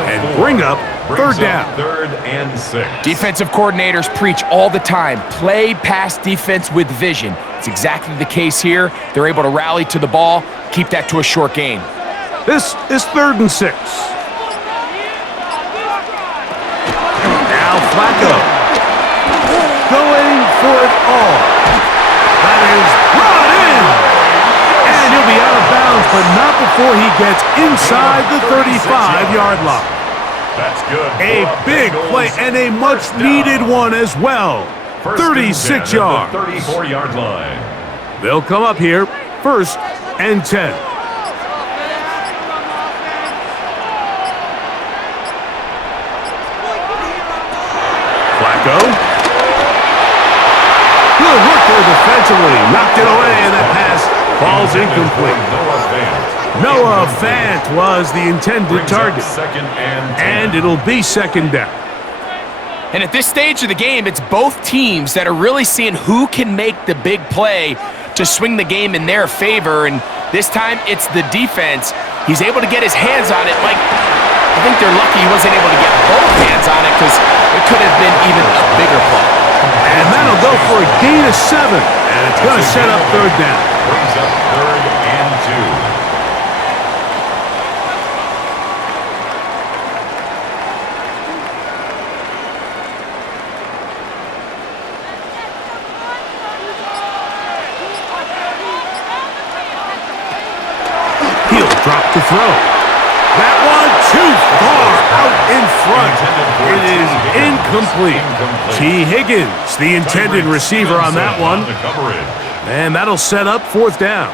and bring up 3rd down. 3rd and 6. Defensive coordinators preach all the time, play pass defense with vision. It's exactly the case here. They're able to rally to the ball, keep that to a short gain. This is 3rd and 6. Now Flacco going for it all. That is brought in. And he'll be out of bounds, but not before he gets inside the 35-yard line. That's good. A big play and a much-needed one as well. 36 yards. 34-yard line. They'll come up here, 1st and 10. Flacco. Good work there defensively. Knocked it away, and that pass falls incomplete. Noah Fant was the intended target. And it'll be 2nd down. And at this stage of the game, it's both teams that are really seeing who can make the big play to swing the game in their favor. And this time, it's the defense. He's able to get his hands on it. Mike, I think they're lucky he wasn't able to get both hands on it because it could have been even a bigger play. And that'll go for a gain of 7. And it's going to set up 3rd down. Brings up 3rd and 2. He'll drop to throw. That one too far out in front. It is incomplete. T. Higgins, the intended receiver on that one. And that'll set up 4th down.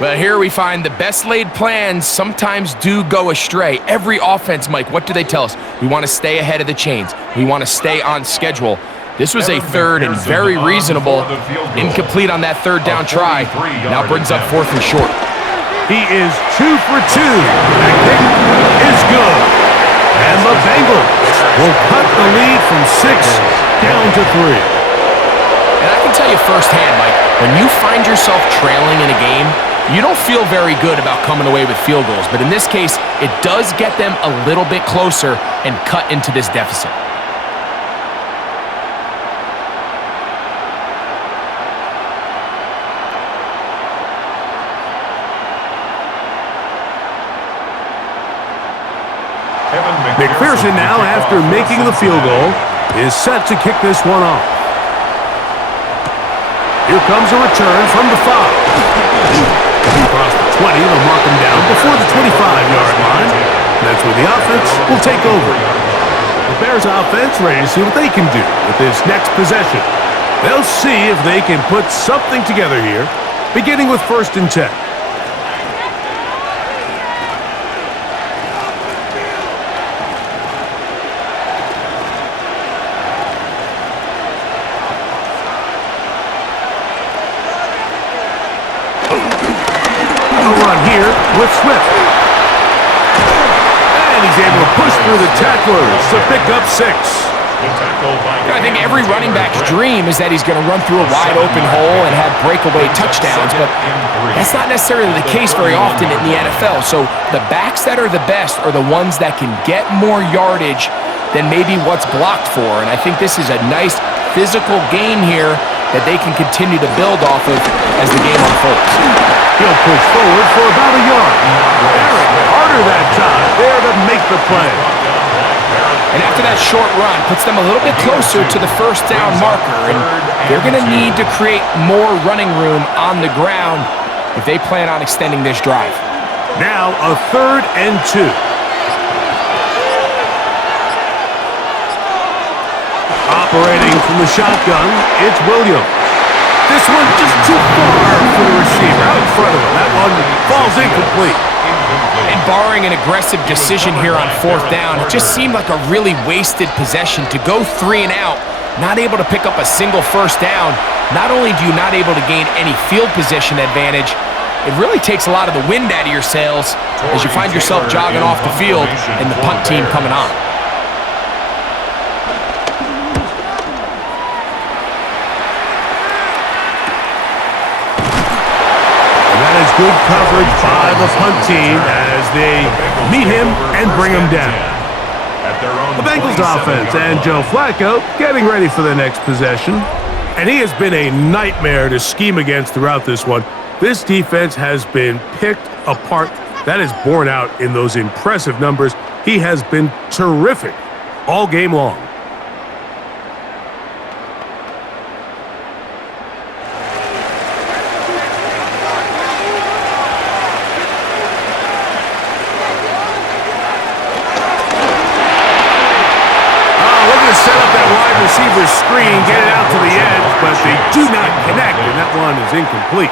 Well, here we find the best laid plans sometimes do go astray. Every offense, Mike, what do they tell us? We want to stay ahead of the chains. We want to stay on schedule. This was a 3rd and very reasonable. Incomplete on that 3rd down try. Now brings up 4th and short. He is 2 for 2. That kick is good. And the Bengals will cut the lead from 6 down to 3. And I can tell you firsthand, Mike, when you find yourself trailing in a game, you don't feel very good about coming away with field goals. But in this case, it does get them a little bit closer and cut into this deficit. McPherson now, after making the field goal, is set to kick this one off. Here comes a return from the 5. Across the 20, they'll mark him down before the 25-yard line. That's where the offense will take over. The Bears offense ready to see what they can do with this next possession. They'll see if they can put something together here, beginning with 1st and 10. With Swift. And he's able to push through the tacklers to pick up 6. I think every running back's dream is that he's going to run through a wide open hole and have breakaway touchdowns, but that's not necessarily the case very often in the NFL. So the backs that are the best are the ones that can get more yardage than maybe what's blocked for. And I think this is a nice physical game here that they can continue to build off of as the game unfolds. He'll push forward for about a yard. Barrett, harder that time, there to make the play. And after that short run, puts them a little bit closer to the first down marker, and they're going to need to create more running room on the ground if they plan on extending this drive. Now a 3rd and 2. Operating from the shotgun, it's Williams. This one just too far for the receiver out in front of him. That one falls incomplete. And barring an aggressive decision here on 4th down, it just seemed like a really wasted possession to go 3 and out, not able to pick up a single first down. Not only do you not able to gain any field position advantage, it really takes a lot of the wind out of your sails as you find yourself jogging off the field and the punt team coming on. Good coverage by the punt team as they meet him and bring him down. The Bengals offense and Joe Flacco getting ready for the next possession. And he has been a nightmare to scheme against throughout this one. This defense has been picked apart. That is borne out in those impressive numbers. He has been terrific all game long. Receiver screen, get it out to the edge, but they do not connect, and that one is incomplete.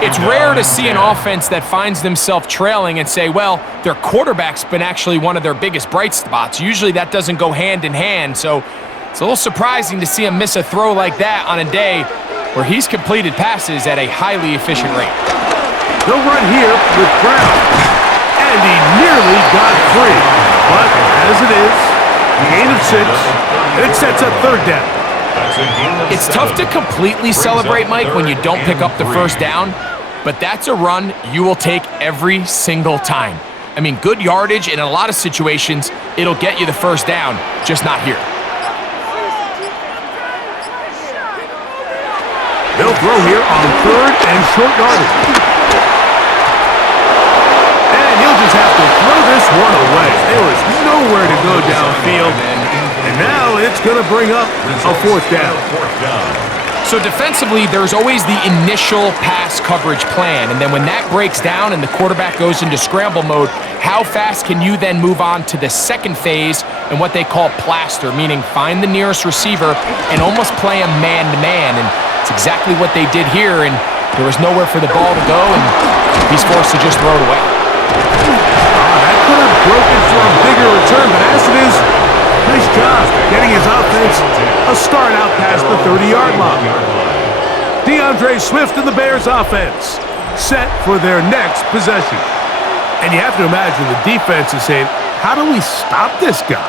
It's rare to see an offense that finds themselves trailing and say, well, their quarterback's been actually one of their biggest bright spots. Usually that doesn't go hand in hand, so it's a little surprising to see him miss a throw like that on a day where he's completed passes at a highly efficient rate. They'll run here with Brown, and he nearly got free, but as it is, gain of 6, and it sets up 3rd down. It's tough to completely celebrate, Mike, when you don't pick up the first down, but that's a run you will take every single time. I mean, good yardage in a lot of situations, it'll get you the first down, just not here. They'll throw here on 3rd and short yardage. And he'll just have to throw this one away. There was nowhere to go downfield. And now it's going to bring up a 4th down. So defensively, there's always the initial pass coverage plan. And then when that breaks down and the quarterback goes into scramble mode, how fast can you then move on to the second phase and what they call plaster, meaning find the nearest receiver and almost play him man-to-man. And it's exactly what they did here. And there was nowhere for the ball to go, and he's forced to just throw it away. That could have broken for a bigger return, but as it is, nice job getting his offense a start out past the 30-yard line. DeAndre Swift and the Bears offense set for their next possession. And you have to imagine the defense is saying, how do we stop this guy?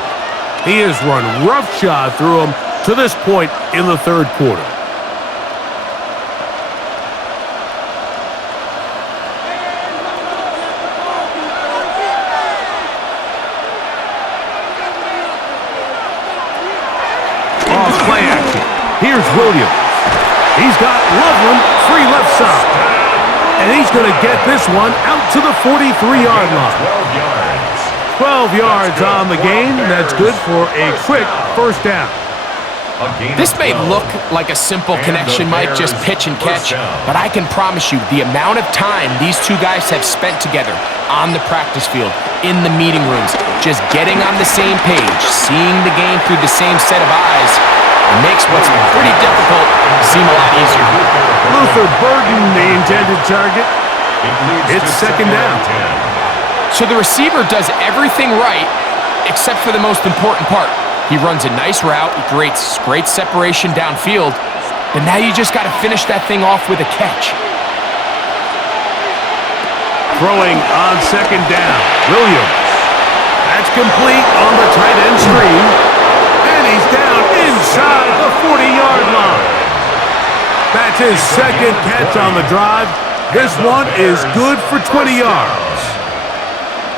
He has run roughshod through him to this point in the 3rd quarter. Play action. Here's Williams. He's got Loveland free left side. And he's going to get this one out to the 43-yard line. 12 yards on the game. That's good for a quick first down. This may look like a simple connection, Mike, just pitch and catch, but I can promise you the amount of time these two guys have spent together on the practice field, in the meeting rooms, just getting on the same page, seeing the game through the same set of eyes, it makes what's pretty difficult seem a lot easier. Luther Burden, the intended target. It's 2nd down. So the receiver does everything right except for the most important part. He runs a nice route, he creates great separation downfield, but now you just got to finish that thing off with a catch. Throwing on 2nd down, Williams. That's complete on the tight end screen. And he's down inside the 40-yard line. That's his 2nd catch on the drive. This one is good for 20 yards.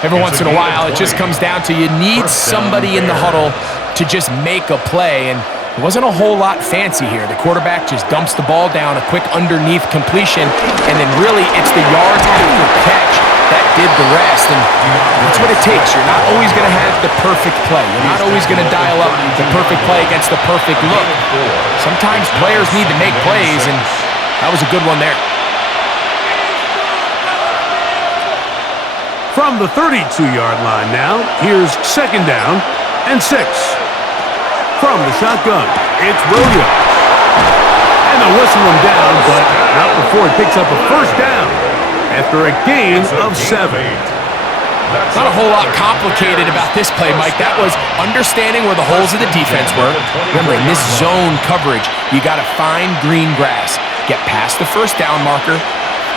Every once in a while, it just comes down to you need somebody in the huddle to just make a play. And It wasn't a whole lot fancy here. The quarterback just dumps the ball down, a quick underneath completion, and then really it's the yards after catch that did the rest. And that's what it takes. You're not always going to have the perfect play. You're not always going to dial up the perfect play against the perfect look. Sometimes players need to make plays, and that was a good one there. From the 32-yard line now, here's 2nd down and 6. From the shotgun, it's Williams. And they'll whistle him down, but not before he picks up a 1st down after a gain of 7. Not a whole lot complicated about this play, Mike. That was understanding where the holes of the defense were. Remember, in this zone coverage, you got to find green grass. Get past the 1st down marker,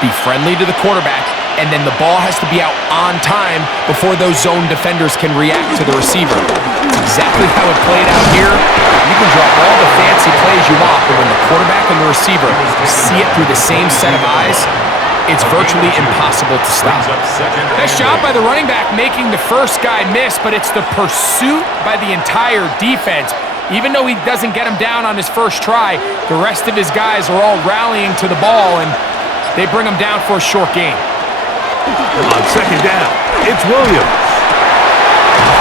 be friendly to the quarterback, and then the ball has to be out on time before those zone defenders can react to the receiver. That's exactly how it played out here. You can draw all the fancy plays you want, but when the quarterback and the receiver see it through the same set of eyes, it's virtually impossible to stop. Nice job by the running back making the first guy miss, but it's the pursuit by the entire defense. Even though he doesn't get him down on his first try, the rest of his guys are all rallying to the ball, and they bring him down for a short gain. On 2nd down, it's Williams.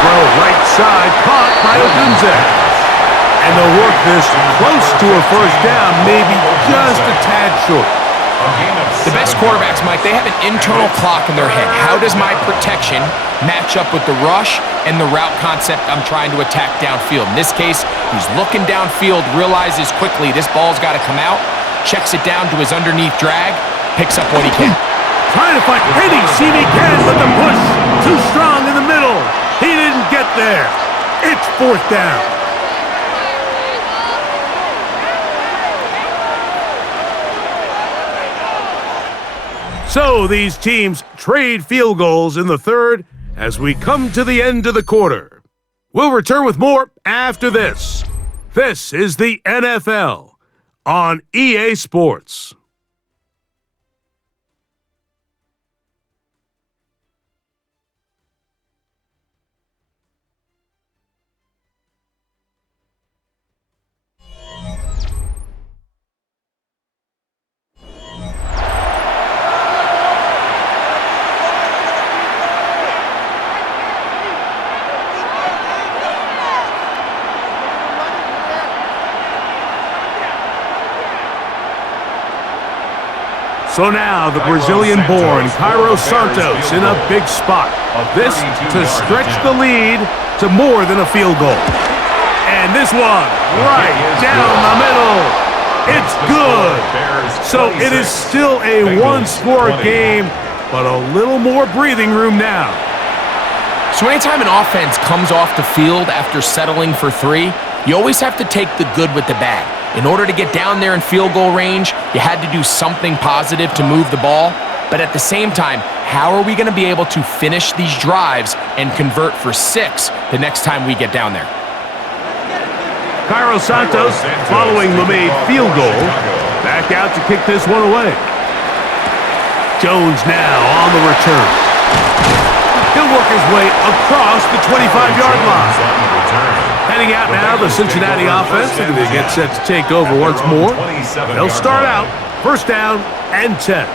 Throw right side, caught by Odunze. And they'll work this close to a 1st down, maybe just a tad short. The best quarterbacks, Mike, they have an internal clock in their head. How does my protection match up with the rush and the route concept I'm trying to attack downfield? In this case, he's looking downfield, realizes quickly this ball's got to come out, checks it down to his underneath drag, picks up what he can. Trying to find any seam he can, but the push too strong in the middle. He didn't get there. It's 4th down. So these teams trade field goals in the 3rd as we come to the end of the quarter. We'll return with more after this. This is the NFL on EA Sports. So now the Brazilian-born Cairo Santos in a big spot. This to stretch the lead to more than a field goal. And this one right down the middle. It's good. So it is still a one-score game, but a little more breathing room now. So anytime an offense comes off the field after settling for 3, you always have to take the good with the bad. In order to get down there in field goal range, you had to do something positive to move the ball. But at the same time, how are we going to be able to finish these drives and convert for 6 the next time we get down there? Cairo Santos following the made field goal. Back out to kick this one away. Jones now on the return. He'll work his way across the 25-yard line. Heading out now, the Cincinnati offense. They're going to get set to take over once more. They'll start out 1st down and 10.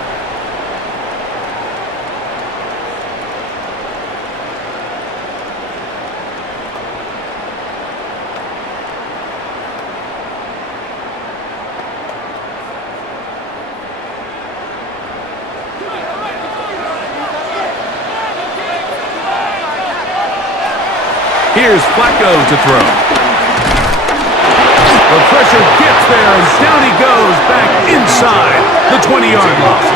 Here's Flacco to throw. The pressure gets there, and down he goes back inside the 20-yard line.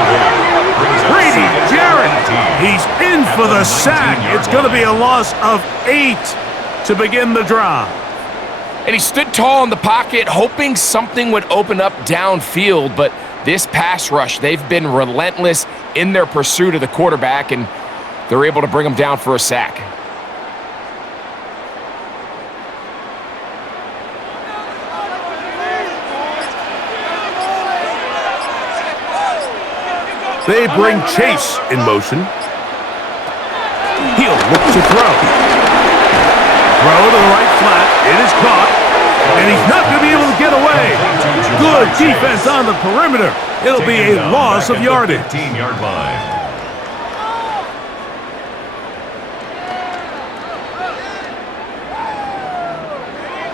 Brady Jarrett, he's in for the sack. It's going to be a loss of 8 to begin the drive. And he stood tall in the pocket, hoping something would open up downfield, but this pass rush, they've been relentless in their pursuit of the quarterback, and they're able to bring him down for a sack. They bring Chase in motion. He'll look to throw. Throw to the right flat. It is caught. And he's not going to be Good defense on the perimeter. It'll be a loss of yardage. 15-yard line.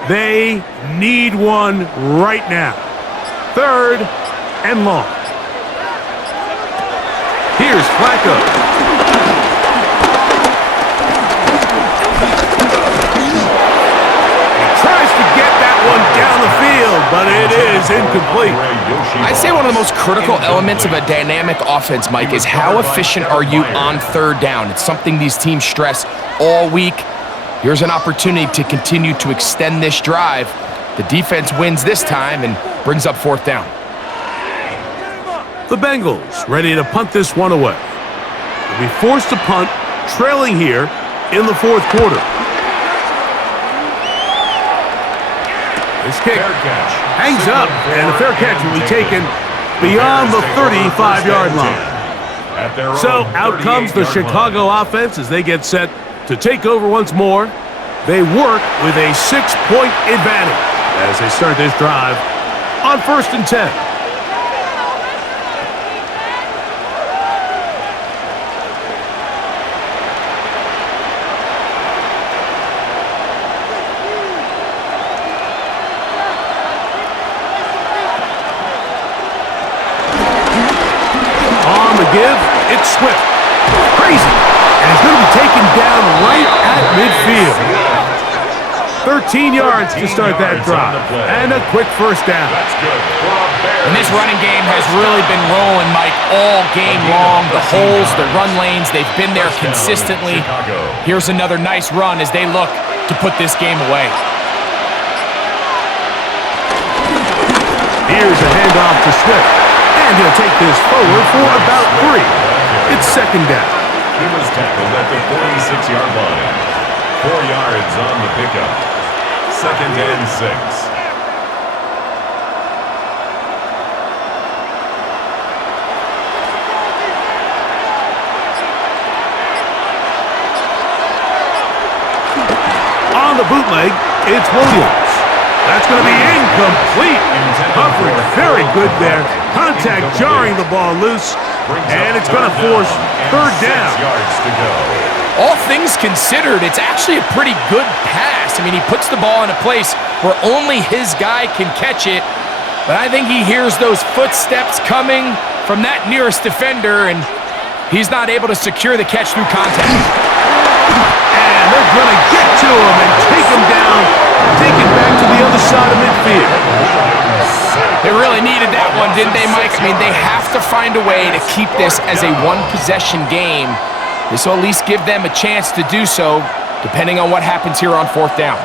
They need one right now. 3rd and long. Here's Flacco. He tries to get that one down the field, but it is incomplete. I'd say one of the most critical elements of a dynamic offense, Mike, is how efficient are you on 3rd down. It's something these teams stress all week. Here's an opportunity to continue to extend this drive. The defense wins this time and brings up 4th down. The Bengals ready to punt this one away. They'll be forced to punt, trailing here in the 4th quarter. This kick hangs up, and the fair catch will be taken beyond the 35-yard line. So out comes the Chicago offense as they get set to take over once more. They work with a 6-point advantage as they start this drive on 1st and 10. On the give, it's Swift. Crazy. And he's going to be taken down right at midfield. 13 yards to start that drive. And a quick 1st down. And this running game has really been rolling, Mike, all game long. The holes, the run lanes, they've been there consistently. Here's another nice run as they look to put this game away. Here's a handoff to Swift. And he'll take this forward for about 3. It's 2nd down. He was tackled at the 46-yard line. 4 yards on the pickup. 2nd and 6. On the bootleg, it's Williams. That's going to be incomplete. Coverage very good there. Contact jarring the ball loose. And it's going to force 3rd down. 6 yards to go. All things considered, it's actually a pretty good pass. I mean, he puts the ball in a place where only his guy can catch it. But I think he hears those footsteps coming from that nearest defender, and he's not able to secure the catch through contact. And they're going to get to him and take him down, take it back to the other side of midfield. They really needed that one, didn't they, Mike? I mean, they have to find a way to keep this as a one-possession game. This will at least give them a chance to do so, depending on what happens here on 4th down.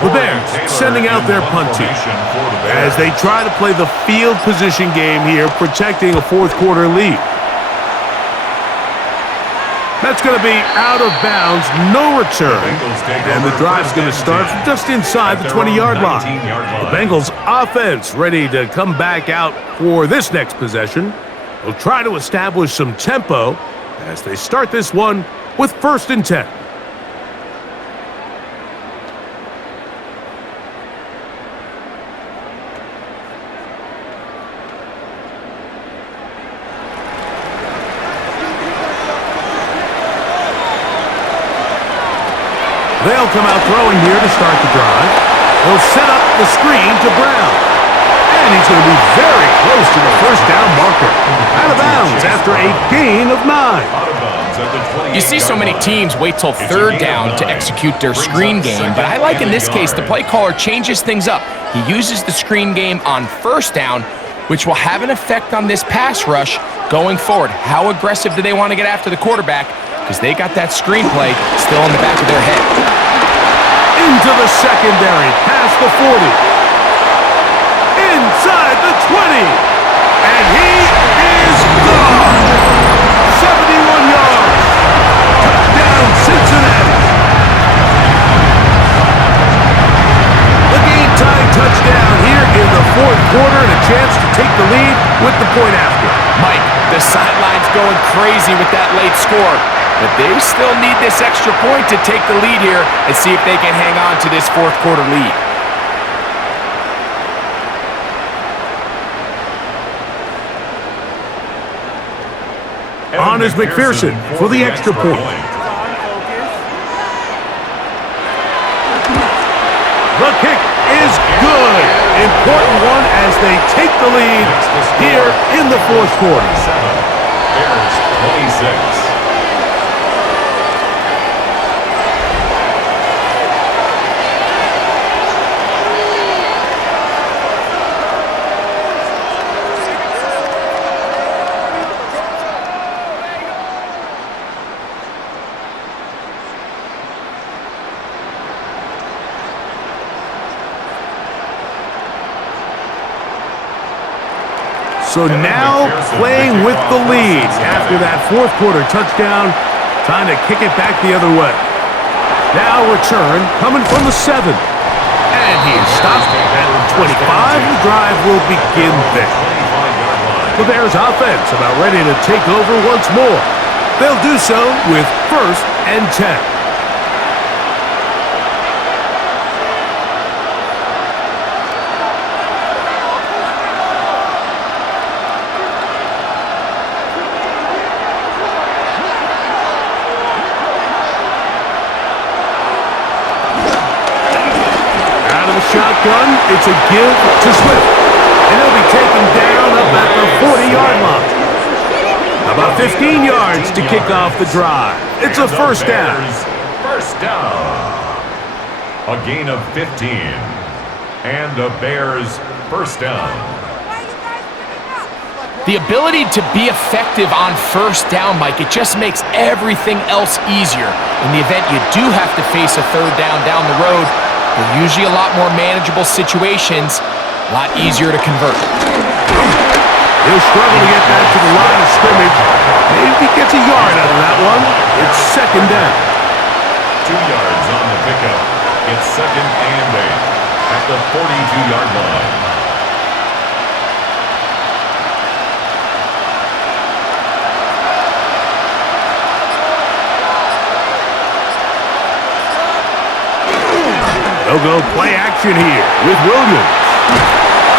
The Bears sending out their punt team as they try to play the field position game here, protecting a 4th quarter lead. That's going to be out of bounds, no return, and the drive's going to start from just inside the 20-yard line. The Bengals offense ready to come back out for this next possession. They'll try to establish some tempo as they start this one with 1st and 10. They'll come out throwing here to start the drive. They'll set up the screen to Brown. And he's going to be very close to the 1st down marker. Out of bounds after a gain of 9. You see so many teams wait till 3rd down to execute their screen game, but I like in this case the play caller changes things up. He uses the screen game on 1st down, which will have an effect on this pass rush going forward. How aggressive do they want to get after the quarterback? Because they got that screenplay still in the back of their head. Into the secondary, past the 40. Inside the 20. And he is gone. 71 yards. Touchdown, Cincinnati. The game-tying touchdown here in the 4th quarter. with the point after. Mike, the sideline's going crazy with that late score, but they still need this extra point to take the lead here and see if they can hang on to this fourth quarter lead. On is McPherson for the extra point. The kick is good. Important one as they take the lead here in the fourth quarter. Bears 26. So now playing with the lead after that fourth quarter touchdown, trying to kick it back the other way. Now return coming from the 7. And he is stopped at the 25. The drive will begin there. The Bears offense about ready to take over once more. They'll do so with 1st and 10. Shotgun, it's a give to Swift. And he'll be taken down up at the 40-yard line. About 15 yards to kick off the drive. It's a first down. First down. A gain of 15. And the Bears first down. The ability to be effective on first down, Mike, it just makes everything else easier. In the event you do have to face a third down the road, they're usually a lot more manageable situations, a lot easier to convert. He'll struggle to get back to the line of scrimmage. Maybe he gets a yard out of that one. It's second down. 2 yards on the pickup. It's 2nd and 8 at the 42-yard line. They'll go play action here with Williams.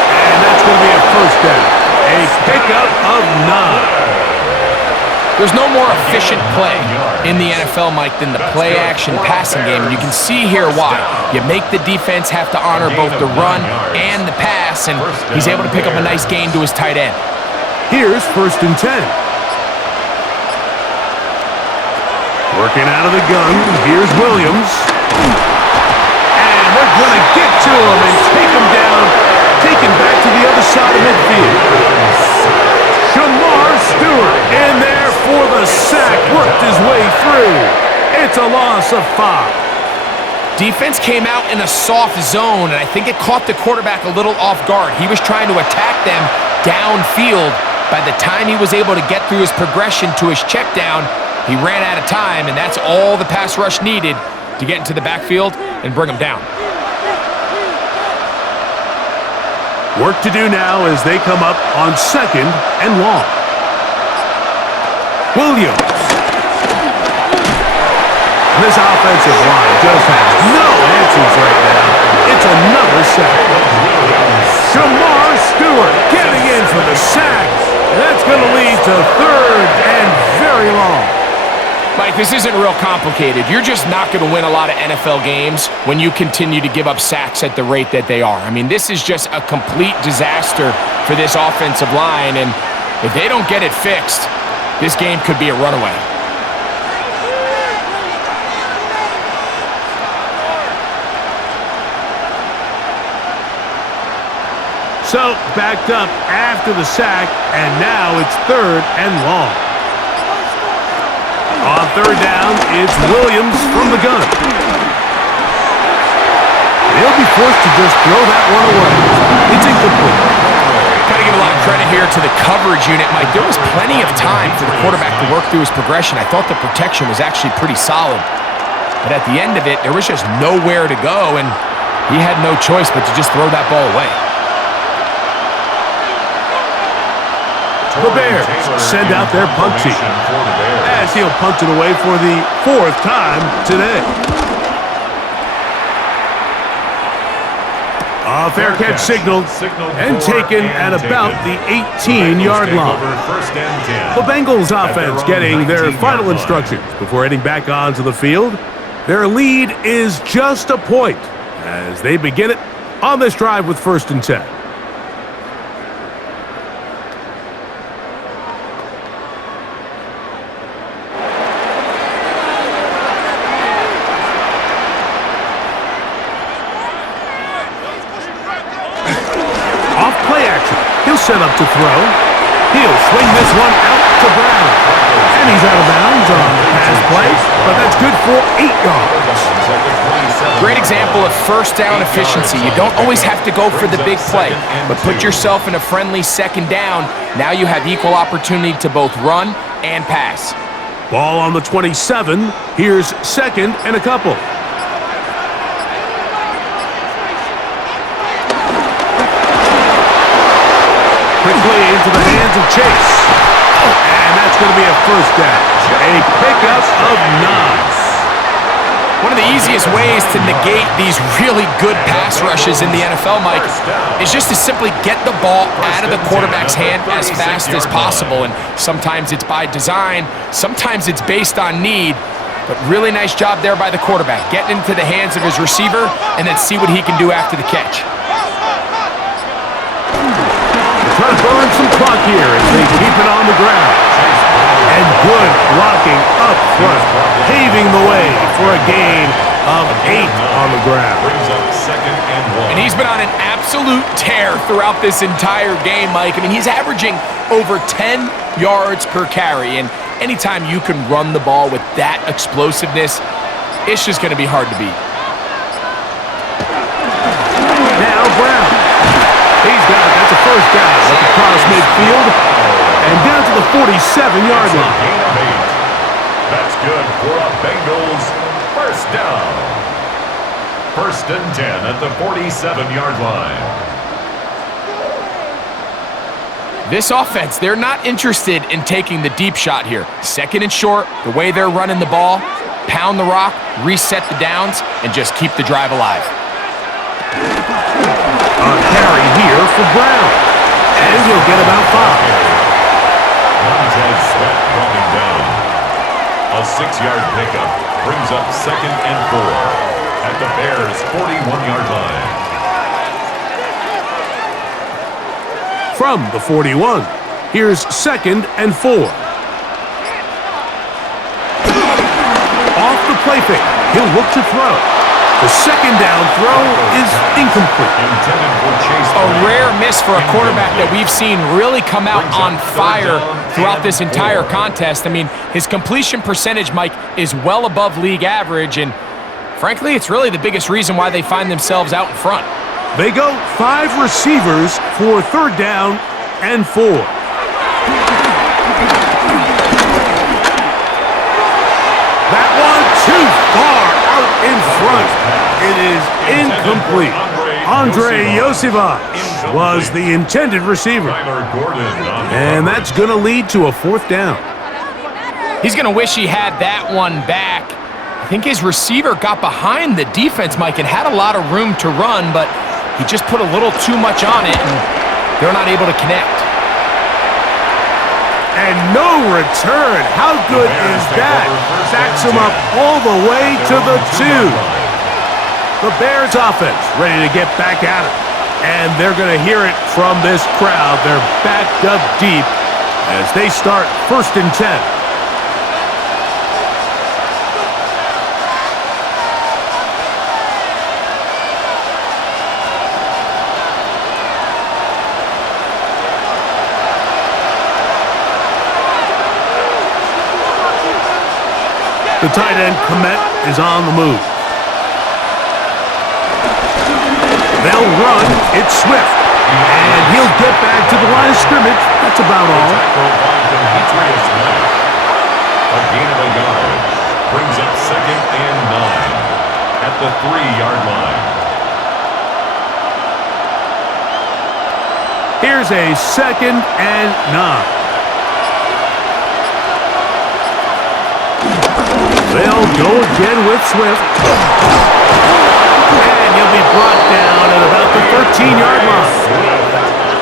And that's going to be a first down. A pickup of 9. There's no more efficient play in the NFL, Mike, than the play-action passing game. And you can see here why. You make the defense have to honor both the run and the pass, and he's able to pick up a nice gain to his tight end. Here's 1st and 10. Working out of the gun, here's Williams. They're going to get to him and take him down, taken back to the other side of midfield. Shamar Stewart in there for the sack, worked his way through. It's a loss of 5. Defense came out in a soft zone, and I think it caught the quarterback a little off guard. He was trying to attack them downfield. By the time he was able to get through his progression to his check down, he ran out of time, and that's all the pass rush needed to get into the backfield and bring him down. Work to do now as they come up on 2nd and long. Williams. This offensive line just has no answers right now. It's another sack. Shamar Stewart getting in for the sack. That's going to lead to 3rd and very long. Mike, this isn't real complicated. You're just not going to win a lot of NFL games when you continue to give up sacks at the rate that they are. I mean, this is just a complete disaster for this offensive line, and if they don't get it fixed, this game could be a runaway. So, backed up after the sack, and now it's 3rd and long. On 3rd down, it's Williams from the gun. He'll be forced to just throw that one away. It's incomplete. Got to give a lot of credit here to the coverage unit, Mike. There was plenty of time for the quarterback to work through his progression. I thought the protection was actually pretty solid. But at the end of it, there was just nowhere to go, and he had no choice but to just throw that ball away. The Bears send out their punt team as he'll punt it away for the 4th time today. A fair catch signaled and taken at about the 18-yard line. The Bengals offense getting their final instructions before heading back onto the field. Their lead is just a point as they begin it on this drive with 1st and 10. Off play action. He'll set up to throw. He'll swing this one out to Brown. And he's out of bounds on the pass play, but that's good for 8 yards. Great example of first down efficiency. You don't always have to go for the big play, but put yourself in a friendly 2nd down. Now you have equal opportunity to both run and pass. Ball on the 27. Here's 2nd and a couple. Quickly into the hands of Chase. And that's going to be a 1st down. A pickup of 9. One of the easiest ways to negate these really good pass rushes in the NFL, Mike, is just to simply get the ball out of the quarterback's hand as fast as possible. And sometimes it's by design, sometimes it's based on need. But really nice job there by the quarterback, getting into the hands of his receiver and then see what he can do after the catch. Trying to burn some clock here as they keep it on the ground. And good blocking up front, paving the way for a gain of 8 on the ground. And he's been on an absolute tear throughout this entire game, Mike. I mean, he's averaging over 10 yards per carry. And anytime you can run the ball with that explosiveness, it's just going to be hard to beat. Now Brown. He's got it. That's a 1st down. That's across midfield and down to the 47-yard line. That's good for a Bengals 1st down. 1st and 10 at the 47-yard line. This offense, they're not interested in taking the deep shot here. 2nd and short, the way they're running the ball, pound the rock, reset the downs, and just keep the drive alive. A carry here for Brown. And he'll get about 5. Montez Sweat running down. A 6-yard pickup brings up 2nd and 4 at the Bears' 41-yard line. From the 41, here's 2nd and 4. Off the play fake, he'll look to throw. The 2nd down throw is incomplete. A rare miss for a quarterback that we've seen really come out on fire throughout this entire contest. I mean, his completion percentage, Mike, is well above league average, and frankly, it's really the biggest reason why they find themselves out in front. They go 5 receivers for 3rd down and 4. That one too far out in front. It is incomplete. Andre Yosivas was the intended receiver. And that's going to lead to a 4th down. He's going to wish he had that one back. I think his receiver got behind the defense, Mike, and had a lot of room to run, but he just put a little too much on it, and they're not able to connect. And no return. How good is that? Backs him up all the way to the 2. The Bears offense ready to get back at it. And they're going to hear it from this crowd. They're backed up deep as they start 1st and 10. The tight end, Komet, is on the move. They'll run. It's Swift. And he'll get back to the line of scrimmage. That's about all. A gain of a yard brings up 2nd and 9 at the 3-yard line. Here's a 2nd and 9. They'll go again with Swift. And he'll be brought down at about the 13-yard line.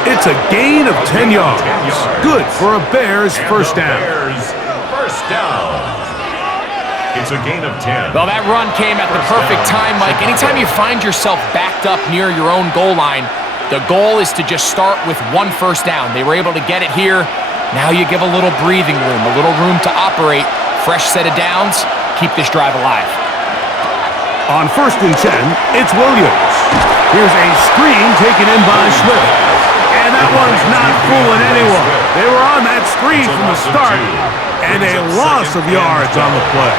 It's a gain of 10 yards. Good for a Bears first down. It's a gain of 10. Well, that run came at the perfect time, Mike. Anytime you find yourself backed up near your own goal line, the goal is to just start with one first down. They were able to get it here. Now you give a little breathing room, a little room to operate. Fresh set of downs. Keep this drive alive. On 1st and 10, it's Williams. Here's a screen taken in by Swift. And that one's not fooling anyone. They were on that screen from the start, and a loss of yards on the play.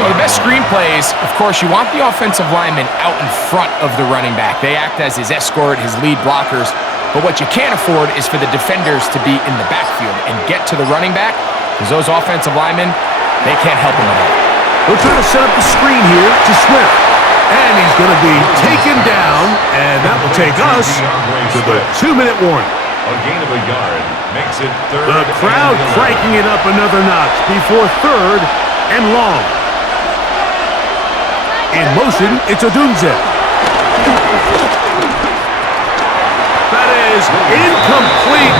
Well, the best screenplays, of course, you want the offensive lineman out in front of the running back. They act as his escort, his lead blockers. But what you can't afford is for the defenders to be in the backfield and get to the running back, because those offensive linemen, they can't help him at all. They'll try to set up the screen here to Swift. And he's going to be taken down, and that will take us to the 2-minute warning. A gain of a yard makes it third. The crowd cranking it up another notch before 3rd and long. In motion, it's Odunze. That is incomplete.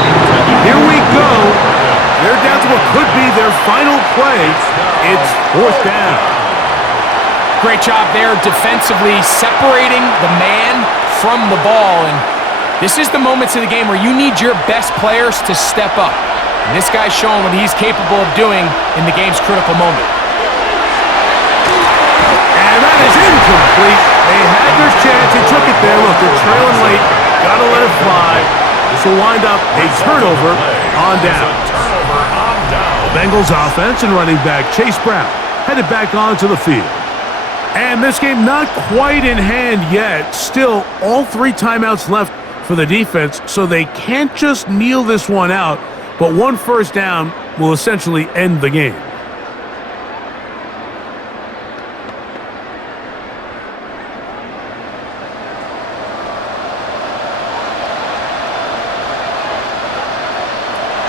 Here we go. They're down to what could be their final play. It's 4th down. Great job there defensively, separating the man from the ball. And this is the moments of the game where you need your best players to step up. And this guy's showing what he's capable of doing in the game's critical moment. And that is incomplete. They had their chance. They took it there. Look, they're trailing late. Got to let it fly. This will wind up a turnover on down. The Bengals offense and running back Chase Brown headed back onto the field. And this game not quite in hand yet. Still, all 3 timeouts left for the defense, so they can't just kneel this one out, but 1 first down will essentially end the game.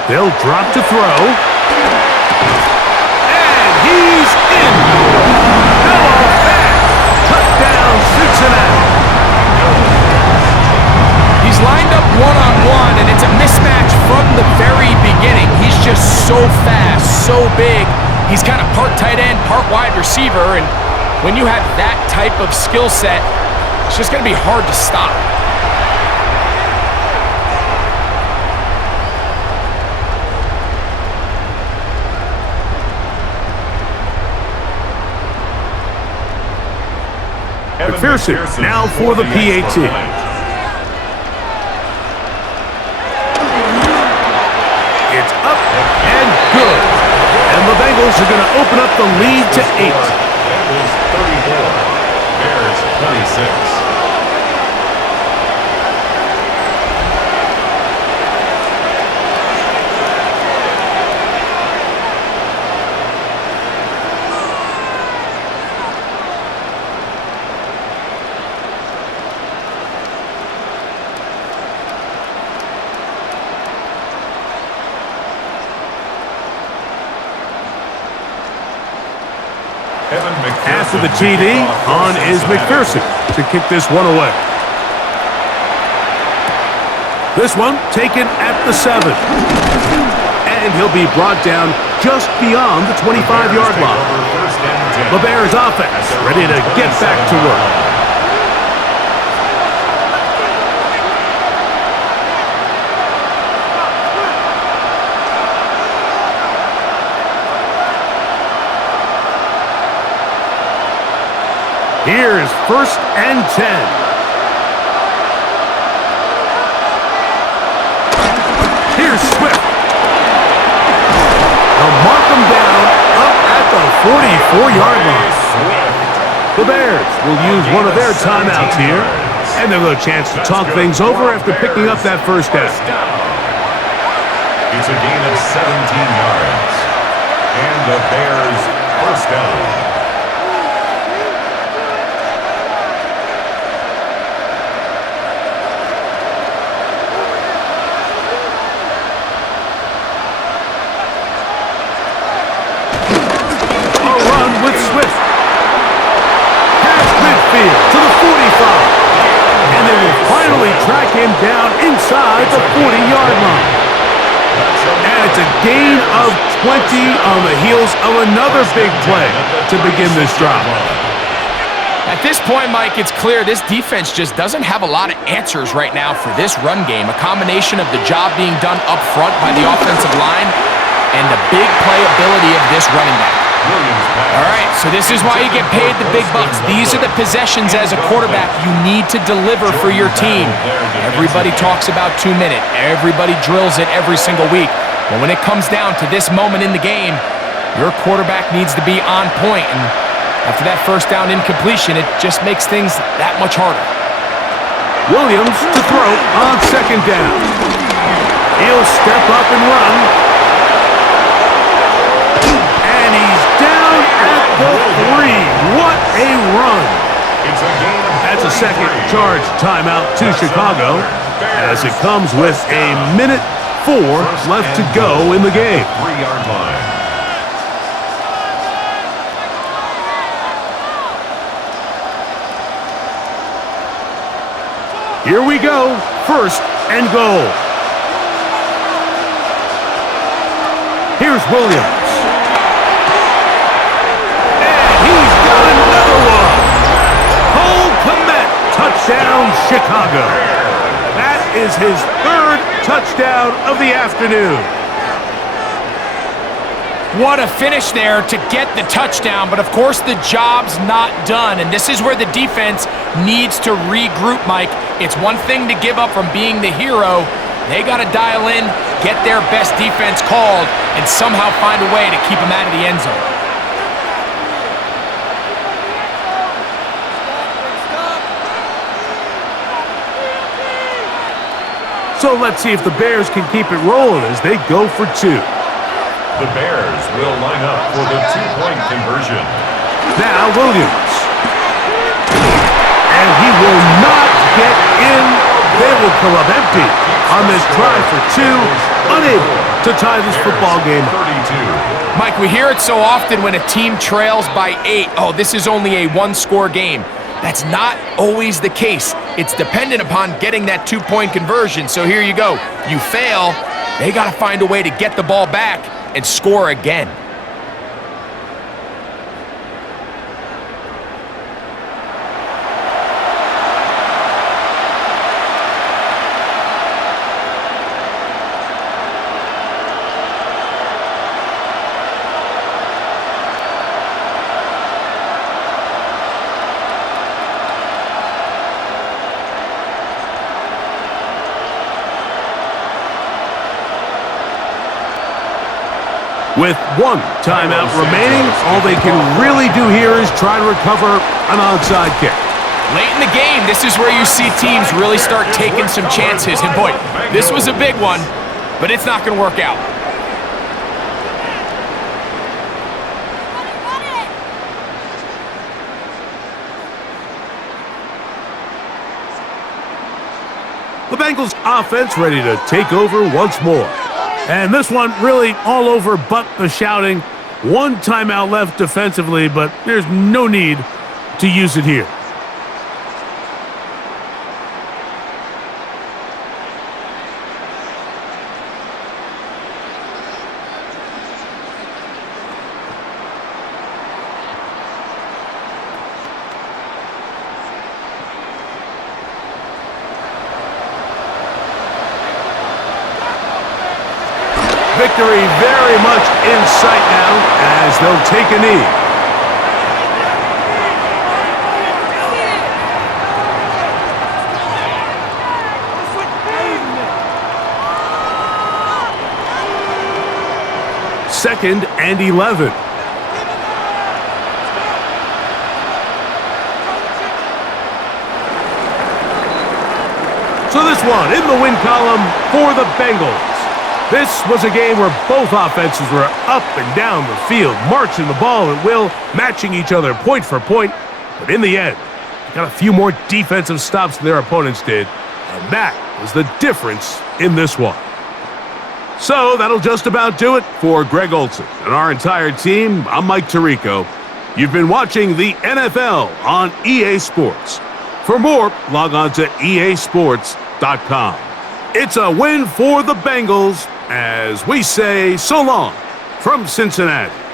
They'll drop to throw. And he's in. Noah Fant. Touchdown, Cincinnati. He's lined up one-on-one, and it's a mismatch from the very beginning. He's just so fast, so big. He's kind of part tight end, part wide receiver, and when you have that type of skill set, it's just going to be hard to stop. McPherson now for the PAT. It's up and good. And the Bengals are going to open up the lead to 8. Bengals 34, Bears 26. After the TD, on is McPherson to kick this one away. This one taken at the 7. And he'll be brought down just beyond the 25-yard line. The Bears offense ready to get back to work. Here's 1st and 10. Here's Swift. They'll mark him down up at the 44-yard line. The Bears will use one of their timeouts here, and they'll get a chance to talk things over after picking up that first down. It's a gain of 17 yards. And the Bears first down. on the heels of another big play to begin this drive. At this point, Mike, it's clear this defense just doesn't have a lot of answers right now for this run game. A combination of the job being done up front by the offensive line and the big playability of this running back. All right, so this is why you get paid the big bucks. These are the possessions as a quarterback you need to deliver for your team. Everybody talks about 2 minute. Everybody drills it every single week. But when it comes down to this moment in the game, your quarterback needs to be on point. And after that first down incompletion, it just makes things that much harder. Williams to throw on second down. He'll step up and run. And he's down at the 3. What a run. That's a second charge timeout to Chicago as it comes with a minute 4 left to go in the game. 3-yard line. Here we go. First and goal. Here's Williams. And he's got another one. Cole Kmet, touchdown Chicago. That is his 3rd touchdown of the afternoon. What a finish there to get the touchdown, but of course the job's not done, and this is where the defense needs to regroup, Mike. It's one thing to give up from being the hero. They got to dial in, get their best defense called, and somehow find a way to keep them out of the end zone. So let's see if the Bears can keep it rolling as they go for 2. The Bears will line up for the 2-point conversion. Now Williams. And he will not get in. They will come up empty on this try for 2. Unable to tie this football game up. Mike, we hear it so often when a team trails by 8. Oh, this is only a 1-score game. That's not always the case. It's dependent upon getting that 2-point conversion. So here you go. You fail, they got to find a way to get the ball back and score again. With 1 timeout remaining, all they can really do here is try to recover an onside kick. Late in the game, this is where you see teams really start taking some chances. And boy, this was a big one, but it's not going to work out. The Bengals offense ready to take over once more. And this one really all over but the shouting. 1 timeout left defensively, but there's no need to use it here. Victory very much in sight now as they'll take a knee. Second and 11. So this one in the win column for the Bengals. This was a game where both offenses were up and down the field, marching the ball at will, matching each other point for point. But in the end, they got a few more defensive stops than their opponents did, and that was the difference in this one. So that'll just about do it for Greg Olson and our entire team. I'm Mike Tirico. You've been watching the NFL on EA Sports. For more, log on to easports.com. It's a win for the Bengals as we say so long from Cincinnati.